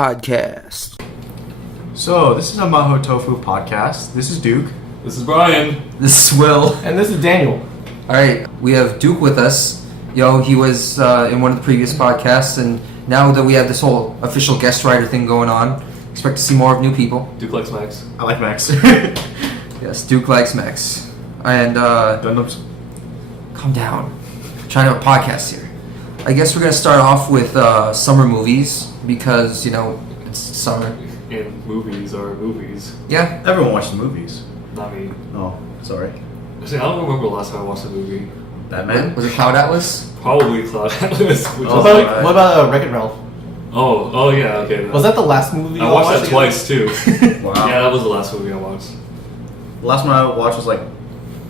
podcast. So, this is a Mahou Tofu podcast. This is Duke. This is Bryan. This is Will. And this is Daniel. Alright, we have Duke with us. He was in one of the previous podcasts, and now that we have this whole official guest writer thing going on, expect to see more of new people. Duke likes Max. I like Max. Yes, Duke likes Max. And, Dunlop's. calm down. I'm trying to have a podcast here. I guess we're going to start off with summer movies, because, it's summer. And movies are movies. Yeah. Everyone watches movies. Not me. Oh, sorry. See, I don't remember the last time I watched a movie. Batman? Was it Cloud Atlas? Probably Cloud Atlas. Which What is about Wreck-It Ralph? Oh yeah, okay. Was that the last movie I watched that twice too. Wow. Yeah, that was the last movie I watched. The last one I watched was like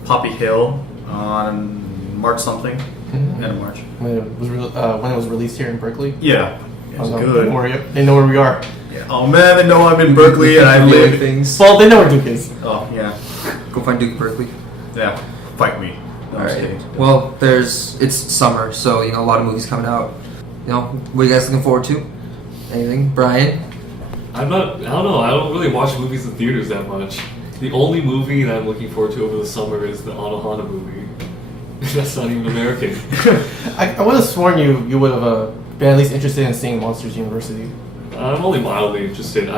Poppy Hill on March something. End of March. When it was released here in Berkeley? Yeah. It was good. They know where we are. Yeah. Oh man, they know I'm in Berkeley and I live. things. Well, they know where Duke is. Oh, yeah. Go find Duke Berkeley. Yeah. Fight me. No, I'm just Alright. kidding. Well, it's summer, so a lot of movies coming out. What are you guys looking forward to? Anything, Bryan? I don't know. I don't really watch movies in theaters that much. The only movie that I'm looking forward to over the summer is the Anohana movie. That's not even American. I would have sworn you would have been at least interested in seeing Monsters University. I'm only mildly interested.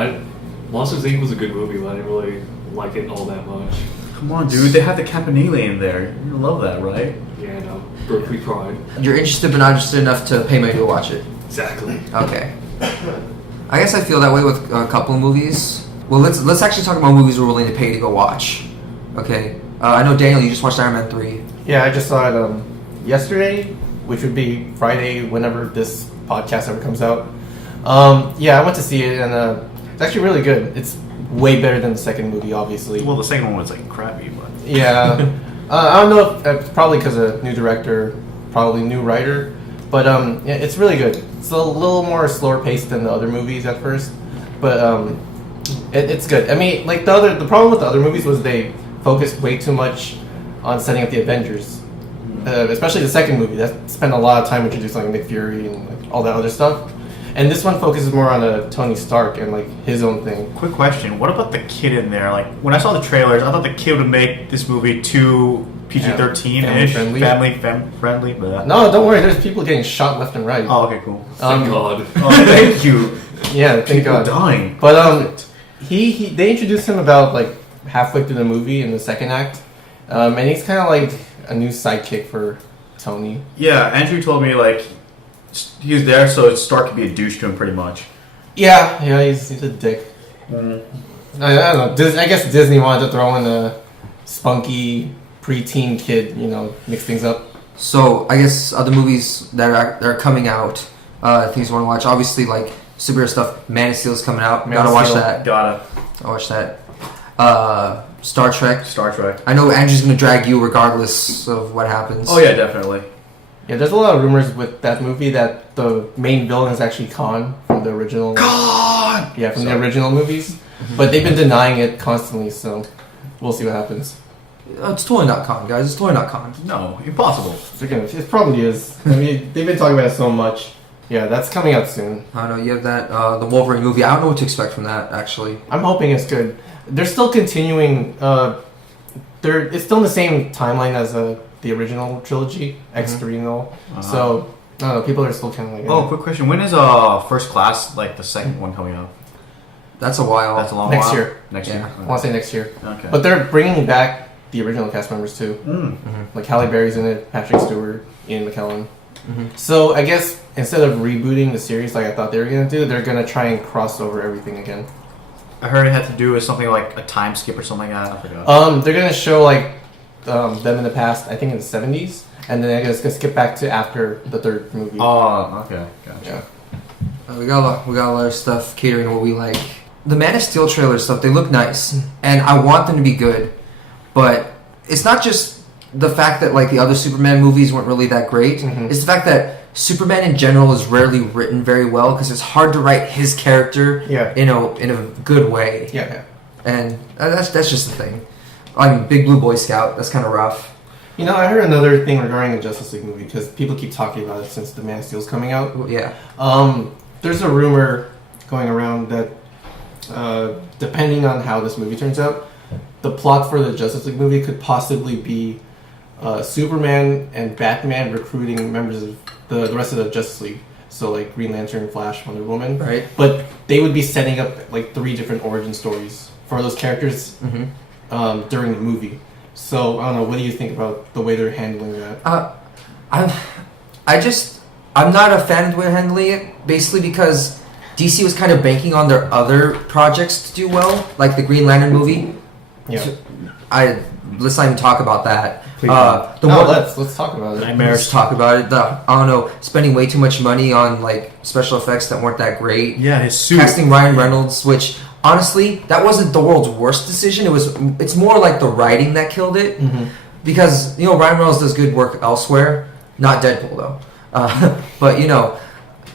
Monsters Inc. was a good movie, but I didn't really like it all that much. Come on, dude. They have the Campanile in there. You love that, right? Yeah, I know. Berkeley pride. You're interested but not interested enough to pay money to watch it. Exactly. Okay. I guess I feel that way with a couple of movies. Well, let's actually talk about movies we're willing to pay to go watch. Okay. I know, Daniel, you just watched Iron Man 3. Yeah, I just saw it yesterday, which would be Friday whenever this podcast ever comes out. Yeah, I went to see it, and it's actually really good. It's way better than the second movie, obviously. Well, the second one was like crappy, but. Yeah. I don't know if it's probably because of new director, probably new writer, but yeah, it's really good. It's a little more slower paced than the other movies at first, but it's good. I mean, like the problem with the other movies was they focused way too much on setting up the Avengers, especially the second movie. That spent a lot of time introducing like Nick Fury and like, all that other stuff. And this one focuses more on Tony Stark and like his own thing. Quick question: what about the kid in there? Like when I saw the trailers, I thought the kid would make this movie too PG-13-ish, family friendly. But no, don't worry. There's people getting shot left and right. Oh, okay, cool. Thank God. Oh, thank you. Yeah, thank God. Dying. But they introduced him about like halfway through the movie in the second act, and he's kind of like a new sidekick for Tony. Yeah, Andrew told me like he was there so Stark could be a douche to him, pretty much. Yeah, he's a dick. I don't know. I guess Disney wanted to throw in a spunky preteen kid, mix things up. So, I guess other movies that are coming out, things you want to watch. Obviously, like, superhero stuff. Man of Steel's coming out. Gotta watch that. I'll watch that. Star Trek. I know Andrew's going to drag you regardless of what happens. Oh, yeah, definitely. Yeah, there's a lot of rumors with that movie that the main villain is actually Khan from the original. Khan! Yeah, from the original movies. But they've been denying it constantly, so we'll see what happens. It's totally not Khan, guys. It's totally not Khan. No, impossible. It probably is. I mean, they've been talking about it so much. Yeah, that's coming out soon. I don't know. You have that, the Wolverine movie. I don't know what to expect from that, actually. I'm hoping it's good. They're still continuing. It's still in the same timeline as the original trilogy, X3 and all. So, I don't know. People are still kind of like... Oh, quick question. When is First Class, like the second one, coming out? That's a while. That's a long next while. year. Next Yeah. year. I want to say next year. Okay. But they're bringing back the original cast members too. Mm-hmm. Like Halle Berry's in it, Patrick Stewart, Ian McKellen. Mm-hmm. So I guess instead of rebooting the series like I thought they were going to do, they're going to try and cross over everything again. I heard it had to do with something like a time skip or something like that. I forgot. They're going to show like them in the past, I think in the 70s, and then they're going to skip back to after the third movie. Oh, okay. Gotcha. Yeah. We got a lot of stuff catering to what we like. The Man of Steel trailer stuff, they look nice, and I want them to be good, but it's not just the fact that like the other Superman movies weren't really that great. Mm-hmm. It's the fact that Superman in general is rarely written very well because it's hard to write his character in a good way. Yeah. And that's just the thing. I mean, Big Blue Boy Scout, that's kind of rough. I heard another thing regarding the Justice League movie because people keep talking about it since the Man of Steel's coming out. Yeah. There's a rumor going around that depending on how this movie turns out, the plot for the Justice League movie could possibly be Superman and Batman recruiting members of the rest of the Justice League. So like Green Lantern, Flash, Wonder Woman. Right. But they would be setting up like 3 different origin stories for those characters during the movie. So I don't know. What do you think about the way they're handling that? I'm not a fan of the way they're handling it. Basically because DC was kind of banking on their other projects to do well, like the Green Lantern movie. Yeah. So let's not even talk about that. Let's talk about it. Let's talk about it. I don't know, spending way too much money on like special effects that weren't that great. Yeah, his suit. Casting Ryan Reynolds, which honestly, that wasn't the world's worst decision. It's more like the writing that killed it. Because Ryan Reynolds does good work elsewhere, not Deadpool though. But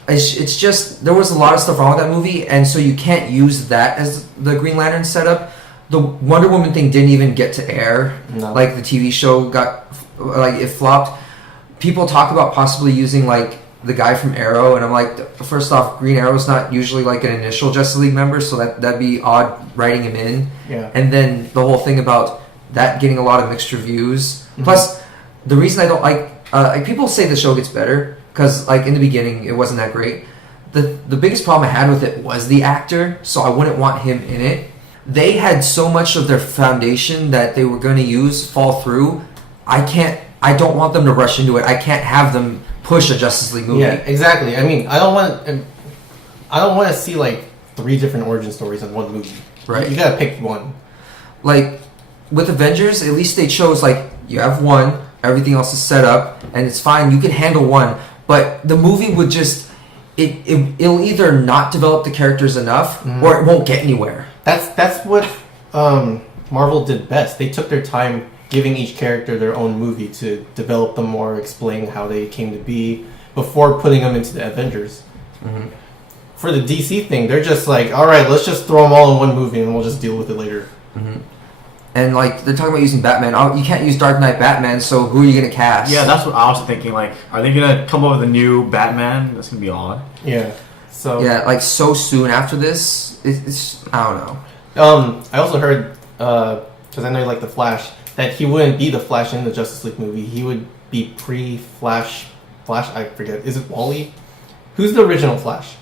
it's just there was a lot of stuff wrong with that movie, and so you can't use that as the Green Lantern setup. The Wonder Woman thing didn't even get to air. No. Like the TV show it flopped. People talk about possibly using like the guy from Arrow, and I'm like, first off, Green Arrow's not usually like an initial Justice League member, so that'd be odd writing him in. Yeah. And then the whole thing about that getting a lot of mixed reviews. Plus, the reason I don't like people say the show gets better because like in the beginning it wasn't that great. The biggest problem I had with it was the actor, so I wouldn't want him in it. They had so much of their foundation that they were going to use fall through. I don't want them to rush into it. I can't have them push a Justice League movie. Yeah, exactly. I mean, I don't want to see like 3 different origin stories in one movie. Right. You got to pick one. Like with Avengers, at least they chose like you have one, everything else is set up, and it's fine. You can handle one, but the movie would just it'll either not develop the characters enough or it won't get anywhere. That's what Marvel did best. They took their time giving each character their own movie to develop them more, explain how they came to be before putting them into the Avengers. For the DC thing, they're just like, all right, let's just throw them all in one movie and we'll just deal with it later. And like they're talking about using Batman. Oh, you can't use Dark Knight Batman, so who are you gonna cast? Yeah, that's what I was thinking. Like, are they gonna come up with a new Batman? That's gonna be odd. Yeah. So yeah, like so soon after this, it's I don't know. I also heard because I know you like the Flash, that he wouldn't be the Flash in the Justice League movie. He would be pre-Flash. I forget. Is it Wally? Who's the original Flash?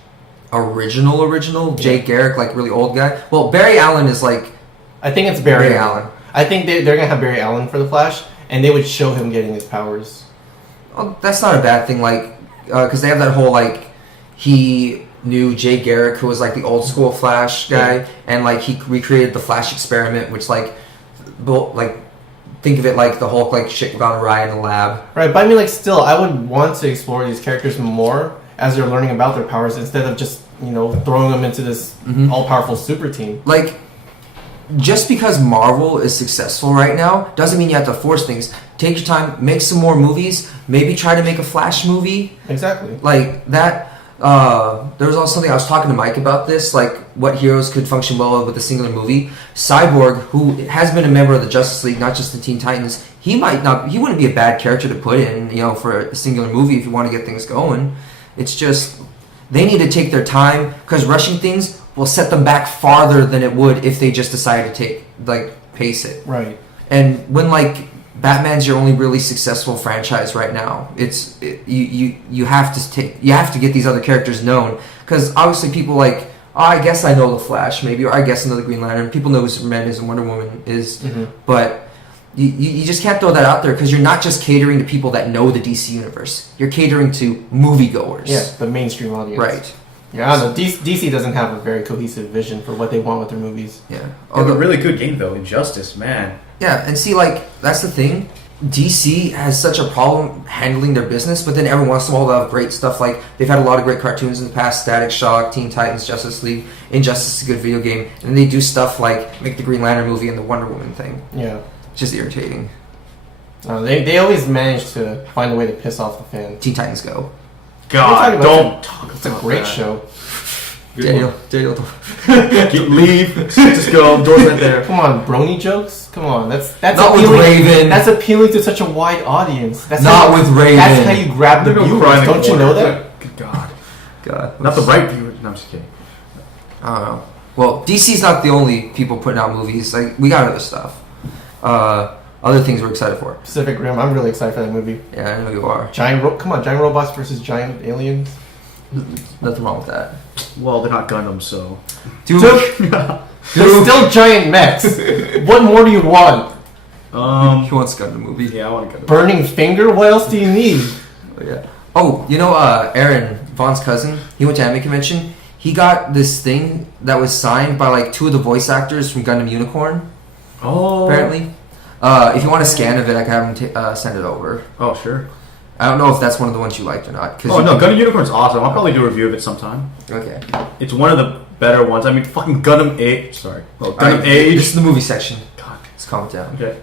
Original? Jay Garrick, like really old guy. Well, Barry Allen is like. I think it's Barry Allen. I think they're gonna have Barry Allen for the Flash, and they would show him getting his powers. Well, that's not a bad thing, like because they have that whole like he knew Jay Garrick, who was like the old school Flash guy, and like he recreated the Flash experiment, which like think of it like the Hulk like shit gone awry in the lab. Right, but I mean like still, I would want to explore these characters more as they're learning about their powers instead of just throwing them into this all powerful super team. Like. Just because Marvel is successful right now doesn't mean you have to force things. Take your time, make some more movies. Maybe try to make a Flash movie. Exactly. Like that. There was also something I was talking to Mike about this, like what heroes could function well with a singular movie. Cyborg, who has been a member of the Justice League, not just the Teen Titans, he wouldn't be a bad character to put in, for a singular movie if you want to get things going. It's just they need to take their time because rushing things will set them back farther than it would if they just decided to pace it. Right. And when Batman's your only really successful franchise right now, you have to get these other characters known because obviously people I guess I know the Flash maybe, or I guess I know the Green Lantern. People know who Superman is and Wonder Woman is, but you just can't throw that out there because you're not just catering to people that know the DC universe. You're catering to moviegoers. Yeah, the mainstream audience. Right. Yeah, I don't know. DC doesn't have a very cohesive vision for what they want with their movies. Yeah. A really good game, though. Injustice, man. Yeah, and see, that's the thing. DC has such a problem handling their business, but then every once in a while they'll have great stuff. Like, they've had a lot of great cartoons in the past. Static Shock, Teen Titans, Justice League. Injustice is a good video game. And they do stuff like make the Green Lantern movie and the Wonder Woman thing. Yeah. It's just irritating. They always manage to find a way to piss off the fans. Teen Titans Go. God, don't talk about It's a great show. Daniel. Leave. Just go. Doors right there. Come on, brony jokes? Come on, that's not appealing, with Raven. That's appealing to such a wide audience. That's not with Raven. That's how you grab the viewers. Don't you know that? Good God. Not the right viewers. No, I'm just kidding. I don't know. Well, DC's not the only people putting out movies. Like we got other stuff. Other things we're excited for. Pacific Rim. I'm really excited for that movie. Yeah, I know you are. Giant robots versus giant aliens. Nothing wrong with that. Well, they're not Gundams, so. Dude, They're still giant mechs. What more do you want? He wants to go to the movie. Yeah, I want to go. Burning finger? What else do you need? Yeah. Oh, you know, Aaron, Vaughn's cousin, he went to anime convention. He got this thing that was signed by like 2 of the voice actors from Gundam Unicorn. Oh. Apparently. If you want a scan of it, I can have him send it over. Oh, sure. I don't know if that's one of the ones you liked or not. Oh, no, Gundam Unicorn's awesome. I'll probably do a review of it sometime. Okay. It's one of the better ones. I mean, fucking Gundam Age. Sorry. Well, Gundam Right, Age. This is the movie section. God. Let's calm it down. Okay.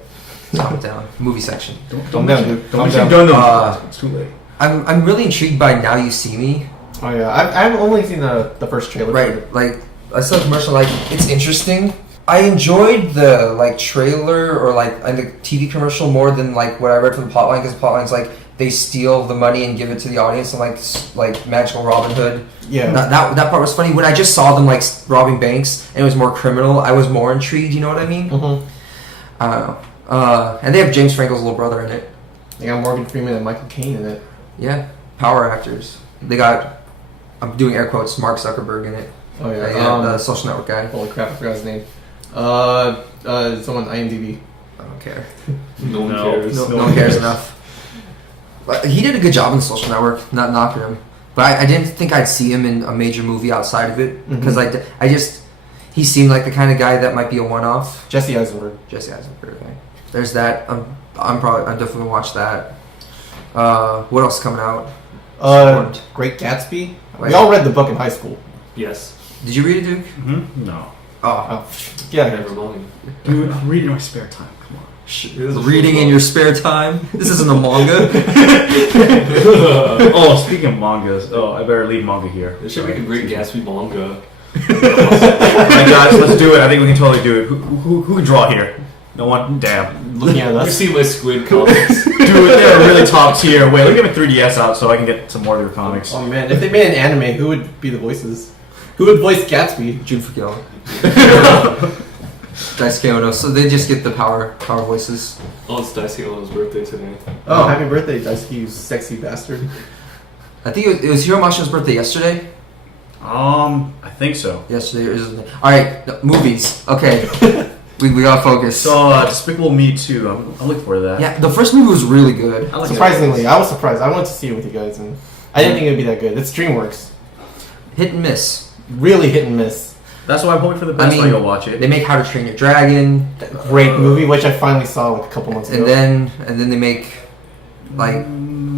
Calm it down. Movie section. Don't mention down. Gundam. It's too late. I'm really intrigued by Now You See Me. Oh yeah, I've only seen the first trailer. Right, like I saw the commercial, like it's interesting. I enjoyed the like trailer or like and the TV commercial more than like what I read from the plotline, because the plotline's like they steal the money and give it to the audience and like magical Robin Hood. Yeah, that part was funny. When I just saw them like robbing banks and it was more criminal, I was more intrigued. You know what I mean? Mm-hmm. I don't know. And they have James Franco's little brother in it. They got Morgan Freeman and Michael Caine in it. Yeah, power actors. They got, I'm doing air quotes, Mark Zuckerberg in it. Oh yeah, the social network guy. Holy crap, I forgot his name. Someone IMDb. I don't care. No one cares. No one cares enough. But he did a good job in the social network, not knocking him. But I didn't think I'd see him in a major movie outside of it, because he seemed like the kind of guy that might be a one-off. Jesse Eisenberg. Jesse Eisenberg. Okay. There's that. I'm definitely gonna watch that. What else is coming out? Great Gatsby. Wait. We all read the book in high school. Yes. Did you read it, Duke? Mm-hmm. No. Oh, yeah. Never mind. Dude, I'm reading in my spare time. Come on. reading in your spare time. This isn't a manga. Oh, speaking of mangas, I better leave manga here. There should be a Great Gatsby manga. Oh my gosh, let's do it. I think we can totally do it. Who can draw here? No one? Damn. Looking at You us. see my Squid comics. Dude, they're really top tier. Wait, let me get my 3DS out so I can get some more of your comics. Oh man, if they made an anime, who would be the voices? Who would voice Gatsby? June Fukio. Daisuke Ono. So they just get the power voices. Oh, it's Daisuke Ono's birthday today. Oh, happy birthday, Daisuke, you sexy bastard. I think it was Hiro Mashina's birthday yesterday. I think so. Yesterday or something. All right, movies. Okay, we gotta focus. So, Despicable Me 2. I'm looking forward to that. Yeah, the first movie was really good. I like Surprisingly, I was surprised. I went to see it with you guys, and I didn't think it would be that good. It's DreamWorks. Hit and miss. Really hit and miss. That's why I'm hoping for the best. I'll watch it. They make How to Train Your Dragon. Great movie, which I finally saw like a couple months ago. And then they make like,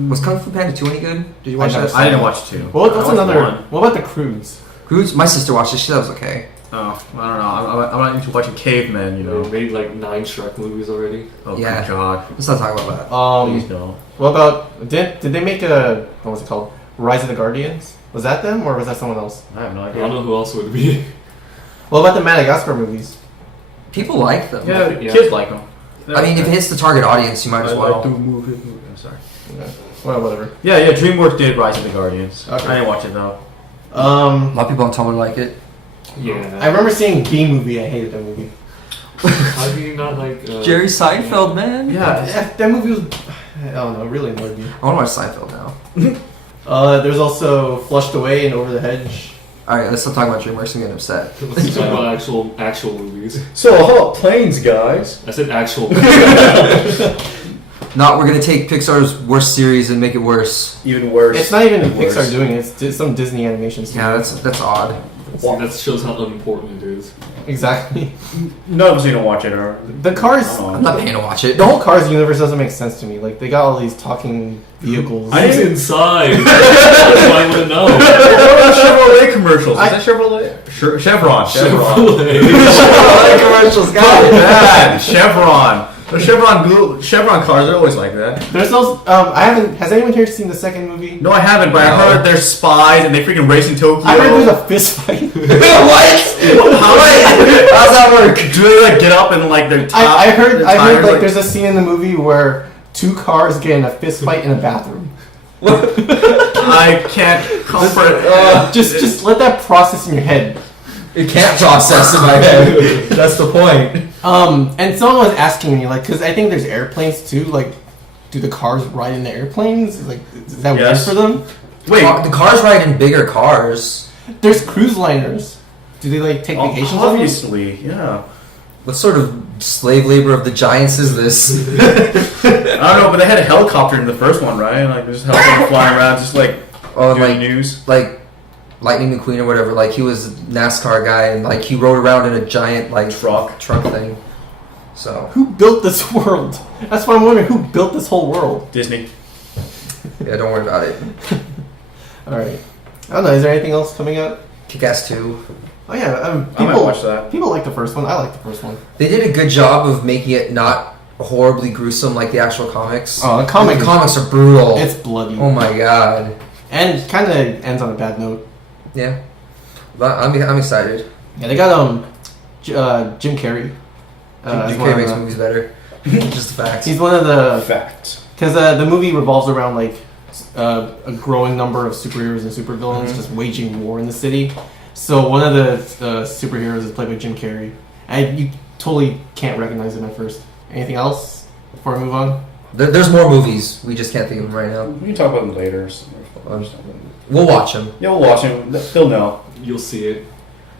was Kung Fu Panda 2 any good? Did you watch that? I didn't watch 2. What's I watched another? 1. What about The Cruise? Cruise. My sister watched it. She thought it was okay. Oh, I don't know. I'm not into watching cavemen, you know. They made like 9 Shrek movies already. Oh, Yeah. good God. Let's not talk about that. Please don't. What about did they make a what was it called? Rise of the Guardians? Was that them or was that someone else? I have no I idea. don't know who else it would be. What about the Madagascar movies? People like them. Yeah, Yeah. kids like them. I mean, if it hits the target audience, you might as well. I'm sorry. Yeah. Well, whatever. Yeah, DreamWorks did Rise of the Guardians. Okay. I didn't watch it though. A lot of people on Tumblr like it. Yeah. I remember seeing B movie. I hated that movie. How do you not like Jerry Seinfeld, man. Yeah. That movie was. I don't know. It really annoyed me. I want to watch Seinfeld now. There's also Flushed Away and Over the Hedge. All right, let's stop talking about DreamWorks and get upset. Let's talk about actual movies. So, how about planes, guys? I said actual. No, we're gonna take Pixar's worst series and make it worse. Even worse. It's not even Worse. Pixar doing it. It's some Disney animation studio. Yeah, that's odd. See, that shows how unimportant it is. Exactly. None of us need to watch it, or The Cars. I'm not paying to watch it. The whole Cars universe doesn't make sense to me. Like they got all these talking vehicles. It's inside. That's why I want to know. Chevrolet commercials. Is that Chevrolet? Chevron. Chevrolet. Chevrolet commercials, got it. Bad. Chevron. The Chevron cars, they're always like that. There's no. I haven't. Has anyone here seen the second movie? No, I haven't, but I heard they're spies and they freaking race in Tokyo. I heard there's a fist fight. What? How's that work? Do they like get up and like their top? I heard their like tires, there's a scene in the movie where 2 cars get in a fist fight in a bathroom. I can't comfort. Just let that process in your head. It can't process in my head. That's the point. And someone was asking me, like, because I think there's airplanes too. Like, do the cars ride in the airplanes? Like, is that weird for them? Wait, the cars ride in bigger cars. There's cruise liners. Do they like take vacations? Obviously, yeah. What sort of slave labor of the giants is this? I don't know, but they had a helicopter in the first one, right? Like, there's a helicopter flying around, just like doing like news. Like Lightning McQueen or whatever. Like he was a NASCAR guy, and like he rode around in a giant like truck thing. So who built this world? That's what I'm wondering. Who built this whole world? Disney. Yeah, don't worry about it. All right. I don't know. Is there anything else coming out? Kick-Ass 2. Oh yeah, I might watch that. People like the first one. I like the first one. They did a good job of making it not horribly gruesome like the actual comics. Oh, the comics are brutal. It's bloody. Oh my god. And kind of ends on a bad note. Yeah, but I'm excited. Yeah, they got Jim Carrey. Jim Carrey makes movies better. Just the facts. He's one of the facts because the movie revolves around like a growing number of superheroes and supervillains just waging war in the city. So one of the superheroes is played by Jim Carrey. You totally can't recognize him at first. Anything else before I move on? There's more movies. We just can't think of them right now. We can talk about them later. We'll watch them. Yeah, we'll watch them. They'll know. You'll see it.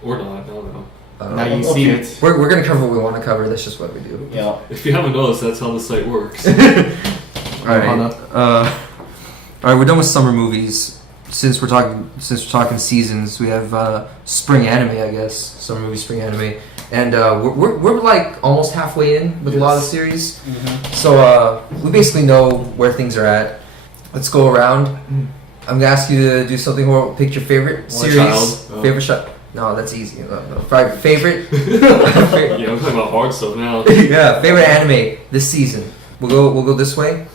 Or not, I don't know. Now you see it. We're going to cover what we want to cover. That's just what we do. Yeah. If you haven't noticed, that's how the site works. Alright. Alright, we're done with summer movies. Since we're talking seasons, we have spring anime, I guess. Summer movie, spring anime. And we're like almost halfway in with a lot of the series. Mm-hmm. So we basically know where things are at. Let's go around. I'm gonna ask you to do something horrible. Pick your favorite series. Favorite show. No, that's easy. Favorite. Yeah, I'm talking about hard stuff now. Yeah, favorite anime this season. We'll go this way.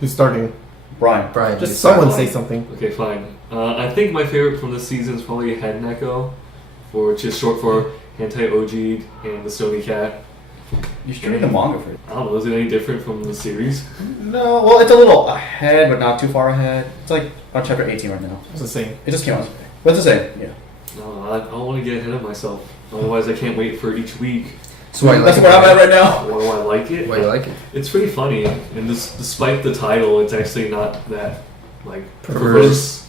Who's starting? Bryan. Just someone say something. Okay, fine. I think my favorite from this season is probably Head Neko, which is short for Hentai Ojid and the Stony Cat. You should read the manga for it. I don't know, is it any different from the series? No, well, it's a little ahead, but not too far ahead. It's like on chapter 18 right now. It's the same. It just came out. But it's the same, yeah. No, I don't want to get ahead of myself. Otherwise, I can't wait for each week. So why you like That's where I'm at right now. Why do I like it? Why do you like it? It's pretty funny, and despite the title, it's actually not that like Perverse.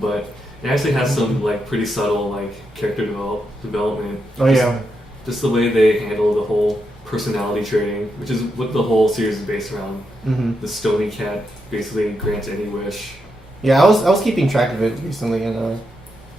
but it actually has some like pretty subtle like character development. Oh yeah. Just the way they handle the whole personality trading, which is what the whole series is based around. Mm-hmm. The Stony Cat basically grants any wish. Yeah, I was keeping track of it recently, and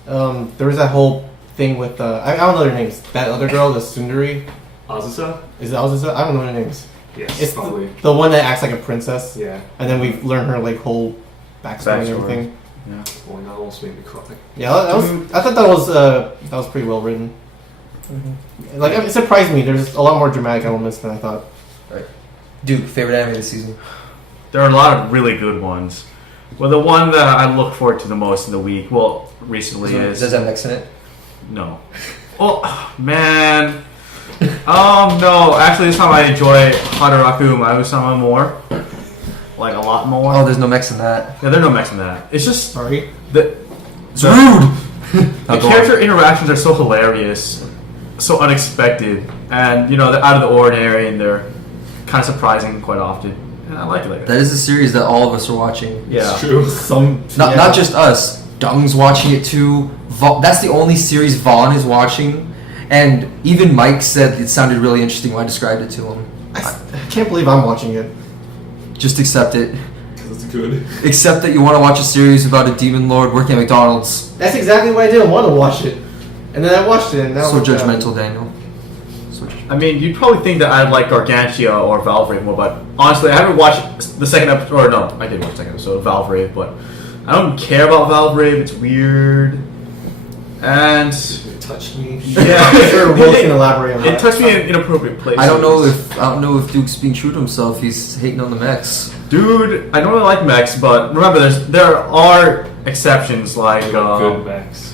there was that whole thing with I don't know their names. That other girl, the Sundari. Azusa? Is it Azusa? I don't know their names. Yes, It's probably. the one that acts like a princess. Yeah. And then we've learned her like whole backstory and everything. Yeah. Oh, that almost made me cry. Yeah, that was. I thought that was pretty well written. Mm-hmm. Like it surprised me. There's a lot more dramatic elements than I thought. Right. Duke, favorite anime this season? There are a lot of really good ones. Well, the one that I look forward to the most in the week, well, recently is... Does that have X in it? No. Oh, man. No. Actually, this time I enjoy Hadaraku Maru-sama more. Like, a lot more. Oh, there's no mechs in that. Yeah, there are no mechs in that. It's just... Sorry. It's rude! The character interactions are so hilarious, so unexpected, and, you know, they're out of the ordinary, and they're kind of surprising quite often. And I like it like that. That is a series that all of us are watching. Yeah. It's true. Not just us. Dung's watching it too. That's the only series Vaughn is watching. And even Mike said it sounded really interesting when I described it to him. I can't believe I'm watching it. Just accept it. Because it's good. Accept that you want to watch a series about a demon lord working at McDonald's. That's exactly why I didn't want to watch it. And then I watched it, and now So it's judgmental, Daniel. So judgmental. I mean, you'd probably think that I'd like Gargantia or Valvrave more, but honestly, I haven't watched the second episode, or no, I did watch the second episode of Valvrave, but I don't care about Valvrave, it's weird, and... It touched me. Yeah, I'm sure Will can elaborate on that. It touched me in inappropriate places. I don't know if Duke's being true to himself. He's hating on the mechs. Dude, I don't really like mechs, but remember, there are exceptions like... good mechs.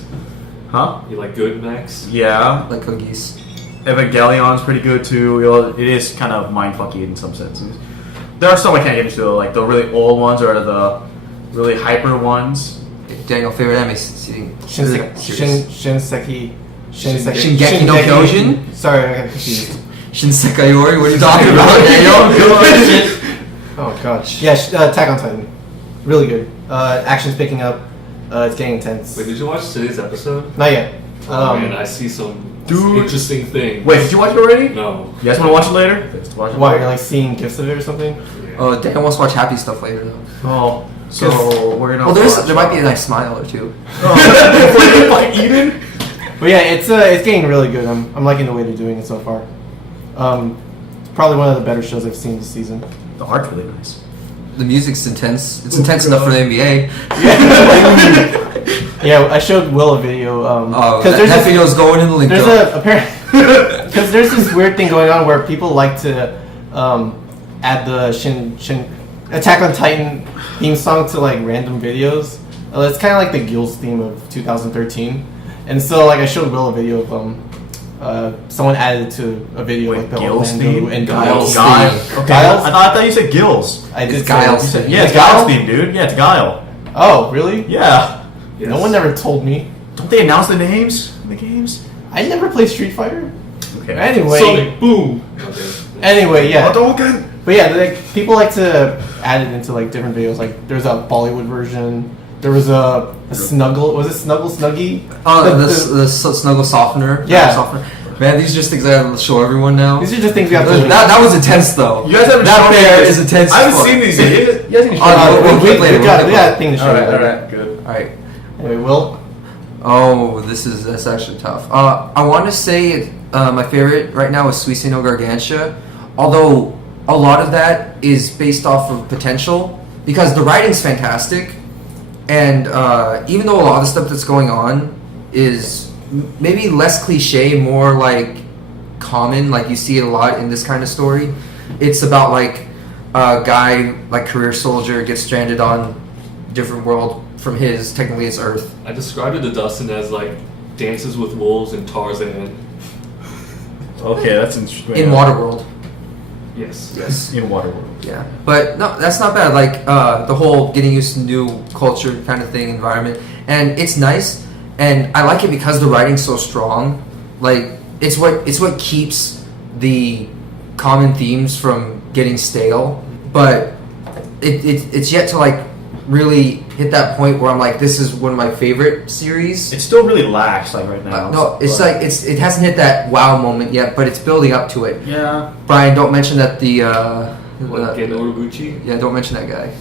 Huh? You like good mechs? Yeah. Like cookies. Evangelion's pretty good too. You know, it is kind of mindfucky in some senses. There are some I can't get into though, like the really old ones or the really hyper ones. Daniel, favorite anime series? Shinseki Shingeki no Kyojin. Sorry, I got confused. Shinsekaiori. What are you talking about, Daniel? Oh gosh. Yeah, Attack on Titan. Really good. Action's picking up. It's getting intense. Wait, did you watch today's episode? Not yet. Man, I see some interesting things. Wait, did you watch it already? No. You guys want to watch it later? Let's watch it Why? later. You're like seeing gifs of it or something? Oh, Daniel wants to watch happy stuff later though. Oh, so we're gonna. Well, there might be a nice smile or two. Before you get fucking eaten. But yeah, it's getting really good. I'm liking the way they're doing it so far. It's probably one of the better shows I've seen this season. The art's really nice. The music's intense. It's intense enough for the NBA. Yeah, I showed Will a video. That video's going in the link. Because there's this weird thing going on where people like to add the Attack on Titan theme song to like random videos. It's kind of like the Gills theme of 2013. And so like I showed Will a video of someone added to a video like the Gills Orlando theme? and Giles Giles. theme. Okay. Giles? I thought you said Gills. I did It's Giles. say- Yeah, it's Giles? Giles theme, dude. Yeah, it's Guile. Oh, really? Yeah. Yes. No one ever told me. Don't they announce the names in the games? I never played Street Fighter. Okay. Anyway, Sonic boom. Okay. anyway, yeah. Hadouken! But yeah, like people like to add it into like different videos. Like there's a Bollywood version. There was a Snuggle. Was it Snuggle Snuggie? Oh, the snuggle softener. Yeah. Softener. Man, these are just things I have to show everyone now. These are just things we have to. That was intense though. You guys haven't that shown me pair this. is intense. I as haven't fuck. seen these yet. You guys need to show Oh, me. no, we later, got we'll a thing to show you. Alright, good. Alright. Anyway, Will. Oh, that's actually tough. I want to say my favorite right now is Suisei no Gargantia, although a lot of that is based off of potential because the writing's fantastic, and even though a lot of the stuff that's going on is maybe less cliche, more like common, like you see it a lot in this kind of story. It's about like a guy, like career soldier, gets stranded on different world from his, technically it's Earth. I described it to Dustin as like Dances with Wolves and Tarzan. Okay, that's interesting. In Waterworld. Yes. Yes. In Waterworld. Yeah. But no, that's not bad. Like the whole getting used to new culture kind of thing, environment. And it's nice. And I like it because the writing's so strong. Like it's what keeps the common themes from getting stale. But it's yet to like really hit that point where I'm like, this is one of my favorite series. It's still really lax, like right now. No, it's like it hasn't hit that wow moment yet, but it's building up to it. Yeah. Brian, don't mention that the Gen Urobuchi? yeah, don't mention that guy.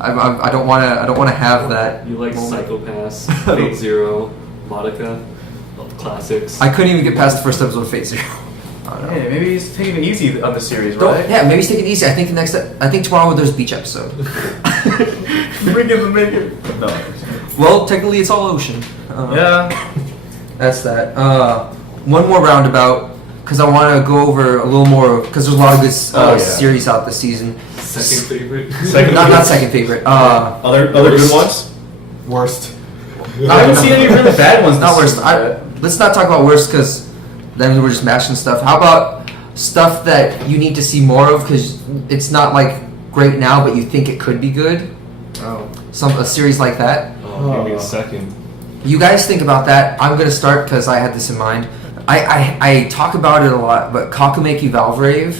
I don't want to have that. You like moment. Psychopaths, Fate Zero, Madoka, classics. I couldn't even get past the first episode of Fate Zero. I don't know. Hey, maybe he's taking it easy on the series, Don't- right? yeah, maybe he's taking it easy. I think tomorrow there's beach episode. Bring him, make it. No. Well, technically it's all ocean. Yeah. That's that. One more roundabout because I want to go over a little more because there's a lot of good series out this season. Second favorite? Not second favorite. Other good ones? Worst. I haven't seen any really bad ones. Not this worst. season. Let's not talk about worst because then we're just mashing stuff. How about stuff that you need to see more of because it's not like great now, but you think it could be good? Oh. A series like that. Oh, maybe a second. You guys think about that. I'm gonna start because I had this in mind. I talk about it a lot, but Kakumeki Valvrave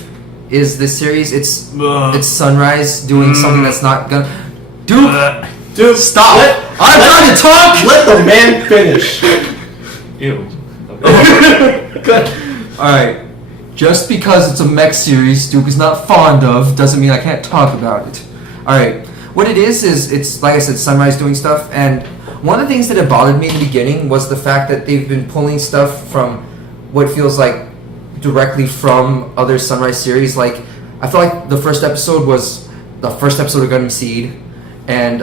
is this series. It's Sunrise doing something that's not gonna. Dude, stop! I'm trying to talk. Let the man finish. Ew. Okay. All right. Just because it's a mech series Duke is not fond of doesn't mean I can't talk about it. All right. What it is it's like I said, Sunrise doing stuff, and one of the things that had bothered me in the beginning was the fact that they've been pulling stuff from what feels like directly from other Sunrise series. Like I feel like the first episode was the first episode of Gundam Seed, and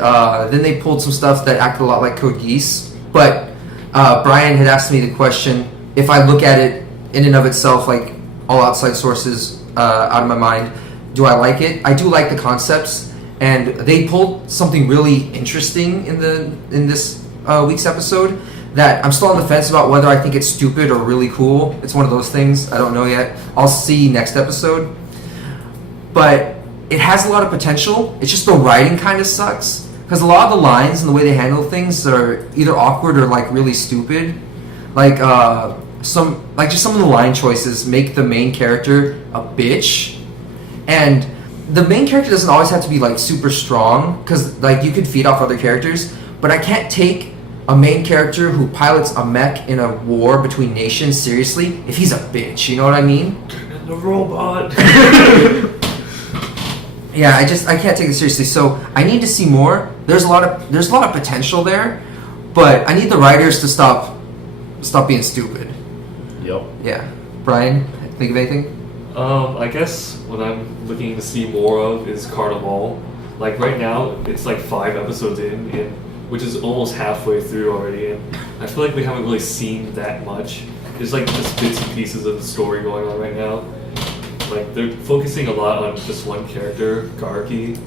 then they pulled some stuff that acted a lot like Code Geass. But Bryan had asked me the question: if I look at it in and of itself, like all outside sources out of my mind, do I like it? I do like the concepts. And they pulled something really interesting in this week's episode that I'm still on the fence about whether I think it's stupid or really cool. It's one of those things. I don't know yet. I'll see next episode. But it has a lot of potential. It's just the writing kind of sucks. Because a lot of the lines and the way they handle things are either awkward or like really stupid. Like some of the line choices make the main character a bitch, and the main character doesn't always have to be like super strong because like you could feed off other characters, but I can't take a main character who pilots a mech in a war between nations seriously if he's a bitch. You know what I mean? The robot. Yeah, I can't take it seriously. So I need to see more. There's a lot of potential there, but I need the writers to stop being stupid. Yep. Yeah, Bryan, think of anything? I guess what I'm looking to see more of is Carnival. Like right now, it's like 5 episodes in, which is almost halfway through already, and I feel like we haven't really seen that much. There's like just bits and pieces of the story going on right now. Like they're focusing a lot on just one character, Garki,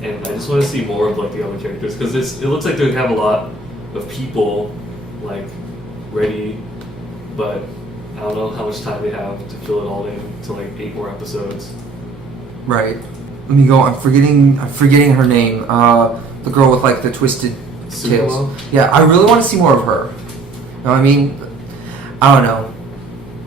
and I just want to see more of like the other characters because it looks like they have a lot of people like ready, but I don't know how much time they have to fill it all in to like 8 more episodes. Right. Let me go. I'm forgetting her name. The girl with like the twisted tails. Yeah, I really want to see more of her. You know what I mean? I don't know.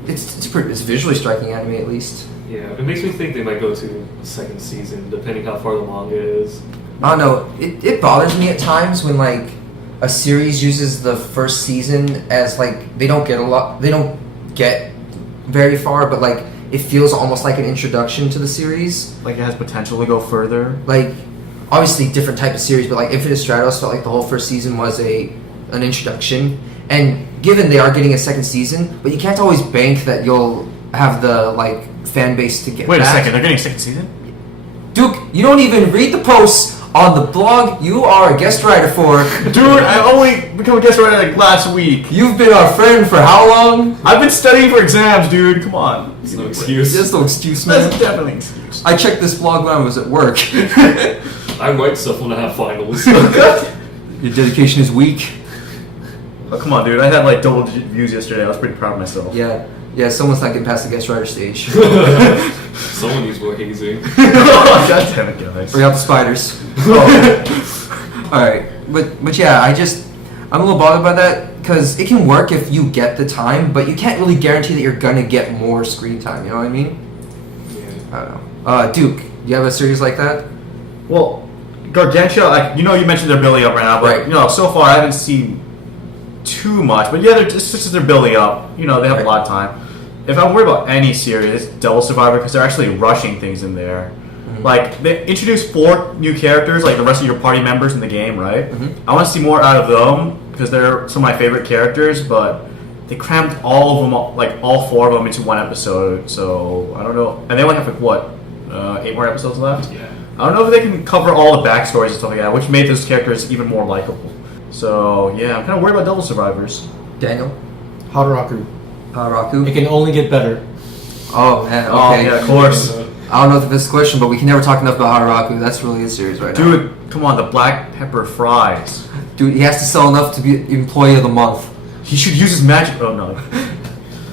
It's visually striking anime at least. Yeah, it makes me think they might go to the second season, depending how far the manga is. I don't know. It bothers me at times when like a series uses the first season as like they don't get very far, but like it feels almost like an introduction to the series. Like it has potential to go further. Like obviously different type of series, but like Infinite Stratos felt like the whole first season was an introduction. And given they are getting a second season, but you can't always bank that you'll have the like fan base to get. Wait back. a second, they're getting a second season? Duke, you don't even read the posts on the blog you are a guest writer for. Dude, I only became a guest writer like last week. You've been our friend for how long? I've been studying for exams, dude. Come on. It's no excuse. There's no excuse, man. That's definitely an excuse. I checked this blog when I was at work. I write stuff when I have finals. Your dedication is weak. Oh, come on, dude. I had like double-digit views yesterday. I was pretty proud of myself. Yeah, someone's not getting past the guest writer stage. Someone needs more hazing. God damn it, guys. Bring out the spiders. Alright, but yeah, I'm a little bothered by that, because it can work if you get the time, but you can't really guarantee that you're gonna get more screen time, you know what I mean? Yeah. I don't know. Duke, do you have a series like that? Well, Gargantua, like, you mentioned they're building up right now, but, Right. So far I haven't seen too much. But yeah, it's just they're building up. They have a lot of time. If I'm worried about any series, it's Devil Survivor, because they're actually rushing things in there. Mm-hmm. Like, they introduced 4 new characters, like the rest of your party members in the game, right? Mm-hmm. I want to see more out of them, because they're some of my favorite characters, but they crammed all of them, like all 4 of them into one episode, so I don't know. And they only have, like, what, 8 more episodes left? Yeah. I don't know if they can cover all the backstories and stuff like that, which made those characters even more likable. So, yeah, I'm kind of worried about Devil Survivors. Daniel? Hadaraku. Raku? It can only get better. Oh, man, okay. Oh, yeah, of course. I don't know if this is a question, but we can never talk enough about Hadaraku. That's really a series right now. Dude, come on, the black pepper fries. Dude, he has to sell enough to be Employee of the Month. He should use his magic. Oh, no.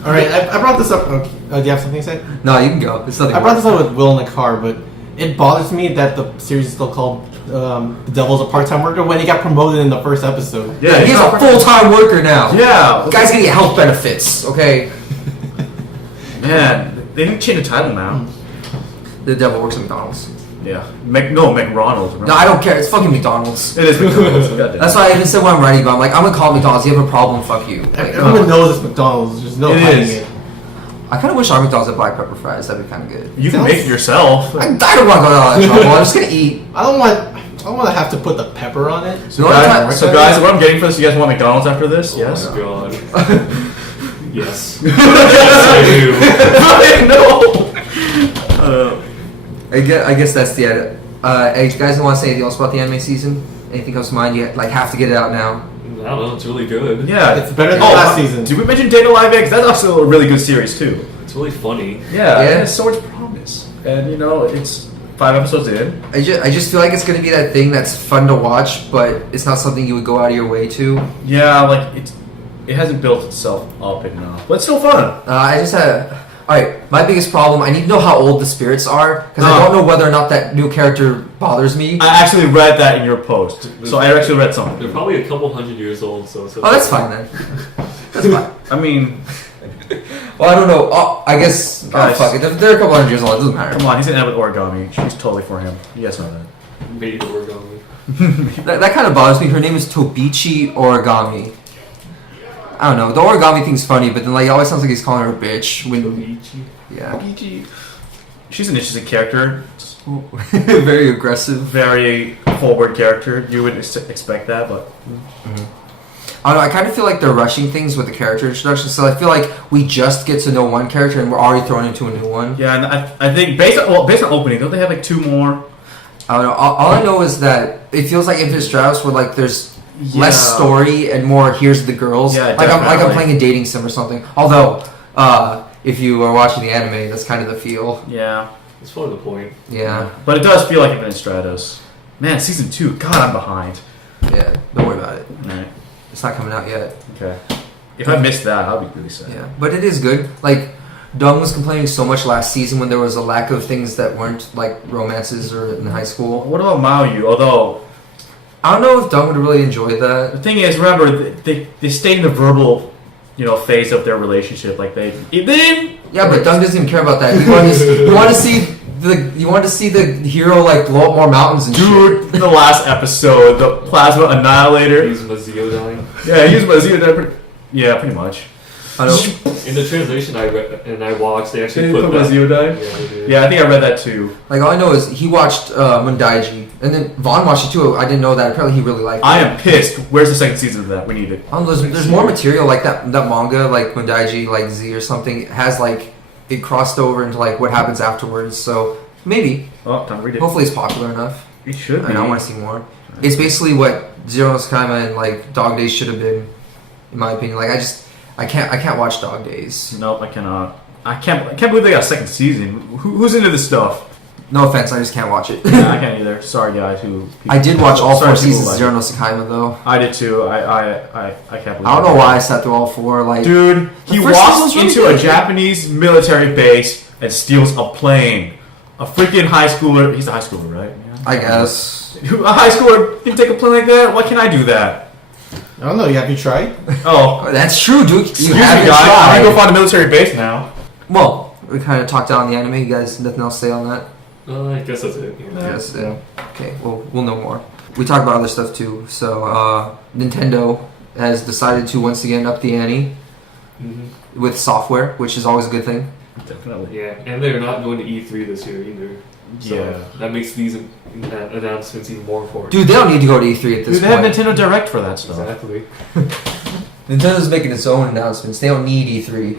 Alright, I brought this up. Okay. Do you have something to say? No, you can go. It's nothing. I brought this up with Will in the car, but it bothers me that the series is still called The Devil's a Part-Time Worker when he got promoted in the first episode. Yeah, he's a full-time worker now. Yeah. The guy's gonna get health benefits, okay? Man, they didn't change the title now. The devil works at McDonald's. Yeah. McRonald's. No, I don't care. It's fucking McDonald's. It is McDonald's. Goddamn. That's why I even said when I'm writing about it, I'm like, I'm gonna call it McDonald's. You have a problem, fuck you. Like, Everyone knows it's McDonald's. There's no It hiding is. it. I kind of wish our McDonald's had black pepper fries. That'd be kind of good. You can make it yourself. I don't want to go to all that trouble. I'm just gonna eat. I don't want to have to put the pepper on it. So Guys, what I'm getting for this, you guys want McDonald's after this? Oh Yes? my god. Yes. Yes, I do. No! I guess that's the edit. Hey, you guys want to say anything else about the anime season? Anything comes to mind? You like have to get it out now. I don't know, it's really good. Yeah. It's better than last season. Did we mention Data Live Eggs? That's also a really good series, too. It's really funny. Yeah, Yeah. it has so much promise. And, it's 5 episodes in. I just feel like it's gonna be that thing that's fun to watch, but it's not something you would go out of your way to. Yeah, like, it hasn't built itself up enough. But it's still fun. I just had. Alright, my biggest problem, I need to know how old the spirits are, because I don't know whether or not that new character bothers me. I actually read that in your post. So I actually read something. They're probably a couple 100 years old, so... Oh, that's fine then. That's fine. I mean, Well, I don't know. Oh, I guess. Guys. Fuck it. They're a couple hundred years old. It doesn't matter. Come on, he's gonna end with origami. She's totally for him. You guys know that. Made origami. That kind of bothers me. Her name is Tobichi Origami. I don't know. The origami thing's funny, but then like it always sounds like he's calling her a bitch. Tobichi. Yeah. She's an interesting character. Very aggressive. Very forward character. You wouldn't expect that, but... I don't know, I kind of feel like they're rushing things with the character introduction, so I feel like we just get to know one character and we're already thrown into a new one. Yeah, and I think based on opening, don't they have like 2 more? I don't know. All I know is that it feels like Infinite Stratos where like there's less story and more here's the girls. Yeah, like I'm definitely. playing a dating sim or something. Although, if you are watching the anime, that's kind of the feel. Yeah. That's probably the point. Yeah. But it does feel like Infinite Stratos. Man, season 2. God, I'm behind. Yeah. Don't worry about it. Alright. It's not coming out yet. Okay. If I missed that, I'll be really sad. Yeah. But it is good. Like, Dung was complaining so much last season when there was a lack of things that weren't like romances or in high school. What about Mahou? Although, I don't know if Dung would really enjoy the that. thing is, remember, they stayed in the verbal, phase of their relationship. Like they didn't. Yeah, but Dung doesn't even care about that. He wanted to see the hero like blow up more mountains and Dude, shit. the last episode, the Plasma Annihilator. He's Maziodyne. Yeah, he was Maziodyne. Yeah, pretty much. I don't. In the translation I read and I watched, they actually Did put he put that. Maziodyne? Yeah, they did. Yeah, I think I read that too. Like all I know is he watched Mundaiji, and then Vaughn watched it too. I didn't know that. Apparently, he really liked it. I am pissed. Where's the second season of that? We need it. There's more material like that manga, like Mundaiji, like Z or something, has like it crossed over into like what happens afterwards. So maybe, Oh, time to read it. hopefully, it's popular enough. It should be. I want to see more. It's basically what Zero no Tsukaima and like Dog Days should have been, in my opinion. Like I can't watch Dog Days. Nope, I cannot. I can't believe they got a second season. Who's into this stuff? No offense, I just can't watch it. Yeah, I can't either. Sorry, guys. I did watch all 4 seasons of like Zero no Tsukaima though. I did too. I can't believe. I don't know why I sat through all 4. Like, Dude, he The first walks season's into really a good. Japanese military base and steals a plane. A freaking high schooler. He's a high schooler, right? Yeah. I guess. A high schooler can take a plane like that? Why can't I do that? I don't know. Have you tried? Oh, That's true, dude. excuse You me, haven't guys. I'm tried. gonna go find a military base now. Well, we kind of talked out on the anime. You guys, nothing else to say on that? I guess that's it. Yeah. Yes. Yeah. Okay. Well, we'll know more. We talked about other stuff too. So, Nintendo has decided to once again up the ante with software, which is always a good thing. Definitely. Yeah, and they're not going to E3 this year either. So Yeah. that makes these announcements even more important. Dude, they don't need to go to E3 at this Dude, they have point. Nintendo Direct for that stuff. Exactly. Nintendo's making its own announcements. They don't need E3.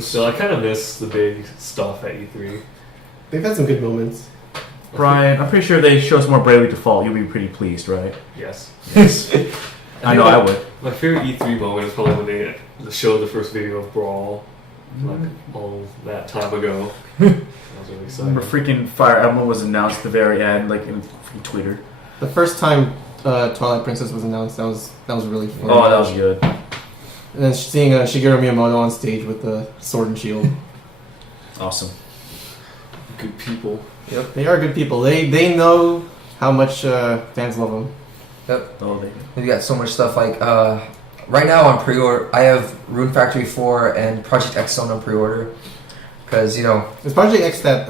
So I kind of miss the big stuff at E3. They've had some good moments. Brian, I'm pretty sure they show us more Bravely Default. You'll be pretty pleased, right? Yes. Yes. I know I would. My favorite E3 moment is probably when they showed the first video of Brawl, like all that time ago. That was really exciting. Remember freaking Fire Emblem was announced at the very end, like in freaking Twitter. The first time Twilight Princess was announced, that was really fun. Oh, that was good. And then seeing Shigeru Miyamoto on stage with the sword and shield. Awesome. Good people. Yep, they are good people. They know how much fans love them. Yep. Oh, they We got so much stuff. Like right now on pre-order, I have Rune Factory 4 and Project X Zone on pre-order because Is Project X that